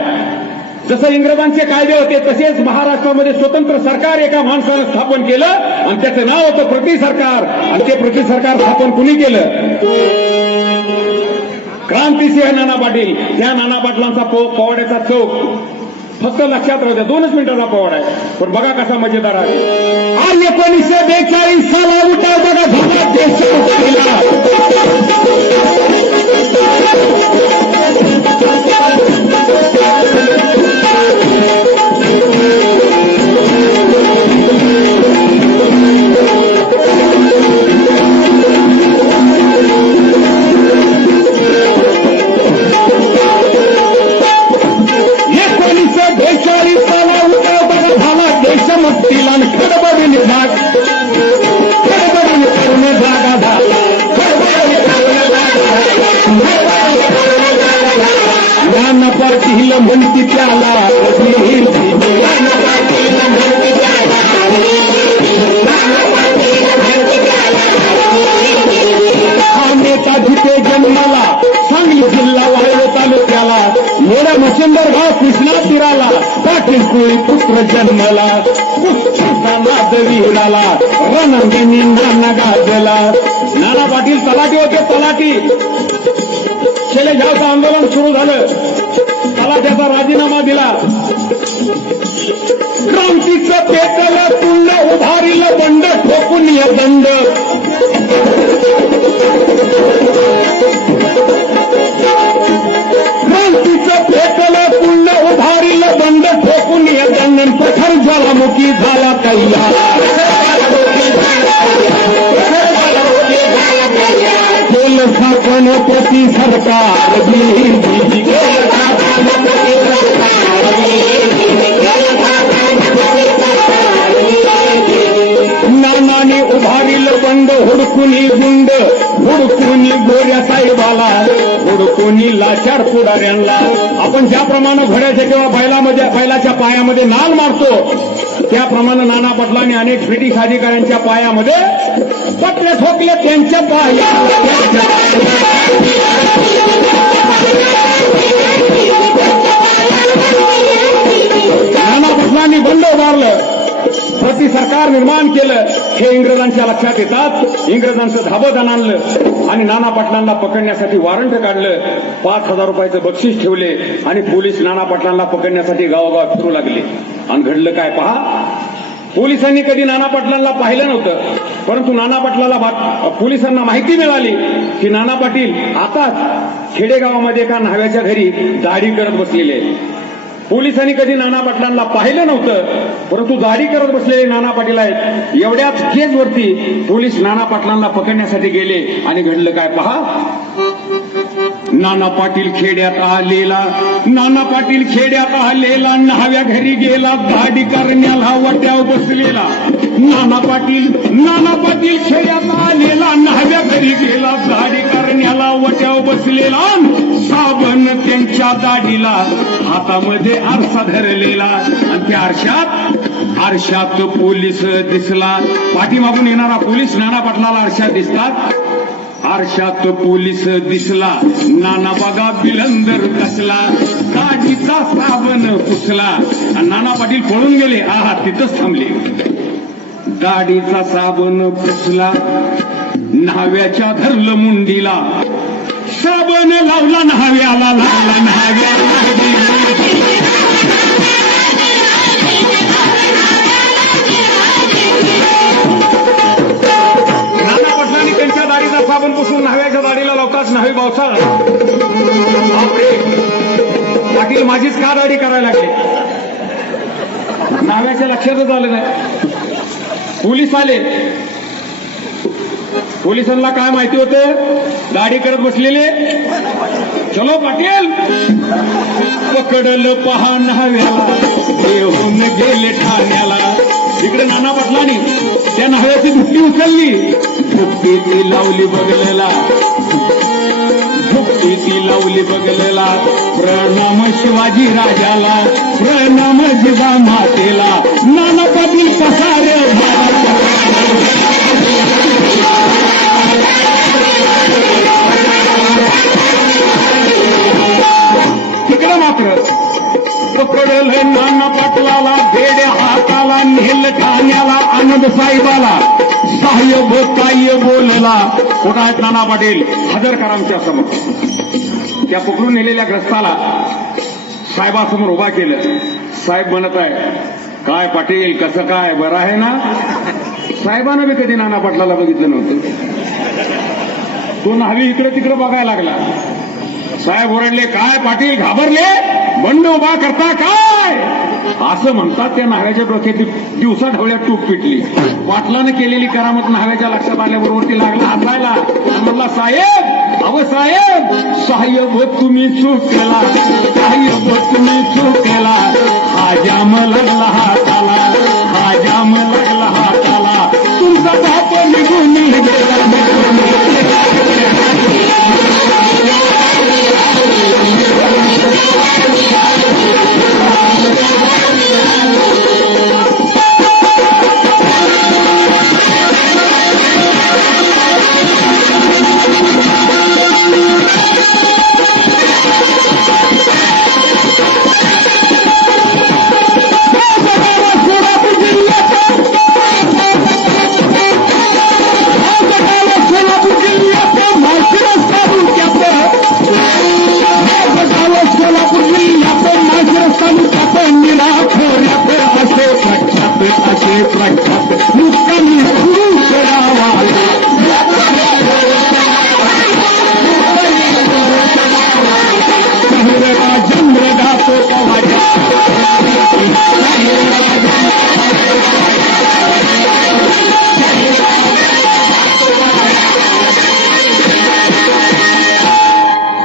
जसं इंग्रजांचे कायदे होते तसेच महाराष्ट्रामध्ये स्वतंत्र सरकार एका माणसानं स्थापन केलं आणि त्याचं नाव होतं प्रति सरकार. आणि ते प्रति सरकार स्थापन कुणी केलं? क्रांतिसिंह नाना पाटील. त्या नाना पाटलांचा पोवाड्याचा चौक फक्त लक्षात राहू द्या, 2च मिनिटाचा पोवाडा आहे, पण बघा कसा मजेदार आहे. आणि 1942 साला उठाव बघा झाला देश देशमुक्तीला खडबडून भाग खडबडून करून जागा झाला ज्ञान पाटील म्हणती त्याला हा नेता जिथे जन्माला सांगली जिल्हा वाळवे तालुक्याला मोडा मशिंदर गाव कृष्णा तीराला पाटील कुळी पुत्र जन्मला कुस्तीचा नाद विहिराला रणंगिनी नाना गाजला. नाना पाटील तलाठी होते. तलाठी शेलेजावचं आंदोलन सुरू झालं. तलाठ्याचा राजीनामा दिला. क्रांतीचं पेटलं तुंड उभारीलं बंड ठोकून ये दंड. क्रांतीचं पेटलं पुण्य उभारीलं बंड ठोकून ये दंड. प्रखर ज्वालामुखी झाला तैयार. केलं स्थापन प्रति सरकार नानाने उभारीलं बंड हुडकुनी गुंड हुडकुनी गोऱ्या साहेबाला हुडकुनी लाचार पुढाऱ्यांना. आपण ज्याप्रमाणे घोड्याच्या किंवा बैलाच्या पायामध्ये नाल मारतो त्याप्रमाणे नाना पाटलांनी अनेक ब्रिटिश अधिकाऱ्यांच्या पायामध्ये पटले ठोकले त्यांच्या पाया. नाना पाटलांनी बंड उभारलं, प्रति सरकार निर्माण केलं. हे इंग्रजांच्या लक्षात येतात. इंग्रजांचं धाबं आणलं आणि नाना पाटलांना पकडण्यासाठी वॉरंट काढलं. 5,000 रुपयाचं बक्षीस ठेवले आणि पोलीस नाना पाटलांना पकडण्यासाठी गावोगाव फिरू लागले. आणि घडलं काय पहा. पोलिसांनी कधी नाना पाटलांना पाहिलं नव्हतं, परंतु नाना पाटलाला पोलिसांना माहिती मिळाली की नाना पाटील आताच खेडेगावामध्ये एका न्हाव्याच्या घरी दाढी करत बसलेले. पोलिसांनी कधी नाना पाटलांना पाहिलं नव्हतं, परंतु दाढी करत बसलेले नाना पाटील आहेत. एवढ्याच केजवरती पोलीस नाना पाटलांना पकडण्यासाठी गेले आणि घडलं काय पहा. नाना पाटील खेड्यात आलेला, नाना पाटील खेड्यात आलेला, न्हाव्या घरी गेला दाढी करण्याला वट्याव बसलेला. नाना पाटील खेड्यात आलेला, न्हाव्या घरी गेला दाढी करण्याला वट्याव बसलेला. साबण त्यांच्या दाढीला, हातामध्ये आरसा धरलेला आणि त्या आरशात पोलीस दिसला. पाठीमागून येणारा पोलीस नाना पाटलाला आरशात दिसतात. आरशात पोलीस दिसला, नाना बघा बिलंदर कसला, दाढीचा साबण पुसला. नाना पाटील पळून गेले. तिथंच थांबले. दाढीचा साबण पुसला, न्हाव्याच्या धरलं मुंडीला, साबण लावला न्हाव्याला लावला न्हाव्याला नाना पटलांनी त्यांच्या दाढीचा साबण पुसून न्हाव्याच्या दाढीला लावताच न्हावी पावसाळा. बापरे, पाटील माझीच का दाढी करायला लागली. न्हाव्याच्या लक्षातच आलं नाही. पोलीस आले. पोलिसांना काय माहिती होतं, दाढी करत बसलेले. चलो पाटील, पकडलं पहा न्हाव्याला, येऊन गेले ठाण्याला. इकडे नाना पाटलांनी त्या न्हाव्याची धुपटी उचलली, धुपटी ती लावली बगलेला, धुपटी ती लावली बगलेला. प्रणाम शिवाजी राजाला, प्रणाम जिजामातेला. नाना पाटील पसारे तिकडे मात्र पकडलं नाना पाटलाला, भेड हाताला नेल ठाण्याला. आनंद साहेबाला साहेब काय बोलला. कुठं आहेत नाना पाटील? हजर करा आमच्या समोर. त्या पकडून नेलेल्या ग्रस्ताला साहेबासमोर उभा केलं. साहेब म्हणत आहे, काय पाटील कसं काय, बरं आहे ना? साहेबांना बी कधी नाना पाटलाला बघितलं नव्हतं. तो न्हावी इकडे तिकडे बघायला लागला. साहेब ओरडले, काय पाटील घाबरले, बंड उभा करता काय? असं म्हणतात त्या न्हाव्याच्या डोक्यात दिवसा ढवळ्यात टूप पिटली. पाटलानं केलेली करामत न्हाव्याच्या लक्षात आल्याबरोबर ती लागला हसायला आणि म्हणला, साहेब अहो साहेब, साहेब तुम्ही चूक केला, साहेब तुम्ही चूक केला. हा जाम लागला हाताला, हा जाम लागला हाताला. तुमचा बाप निघून गेला.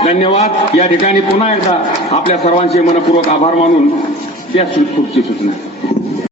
धन्यवाद. या ठिकाणी पुन्हा एकदा आपल्या सर्वांचे मनपूर्वक आभार मानून त्या पुढची सूचना.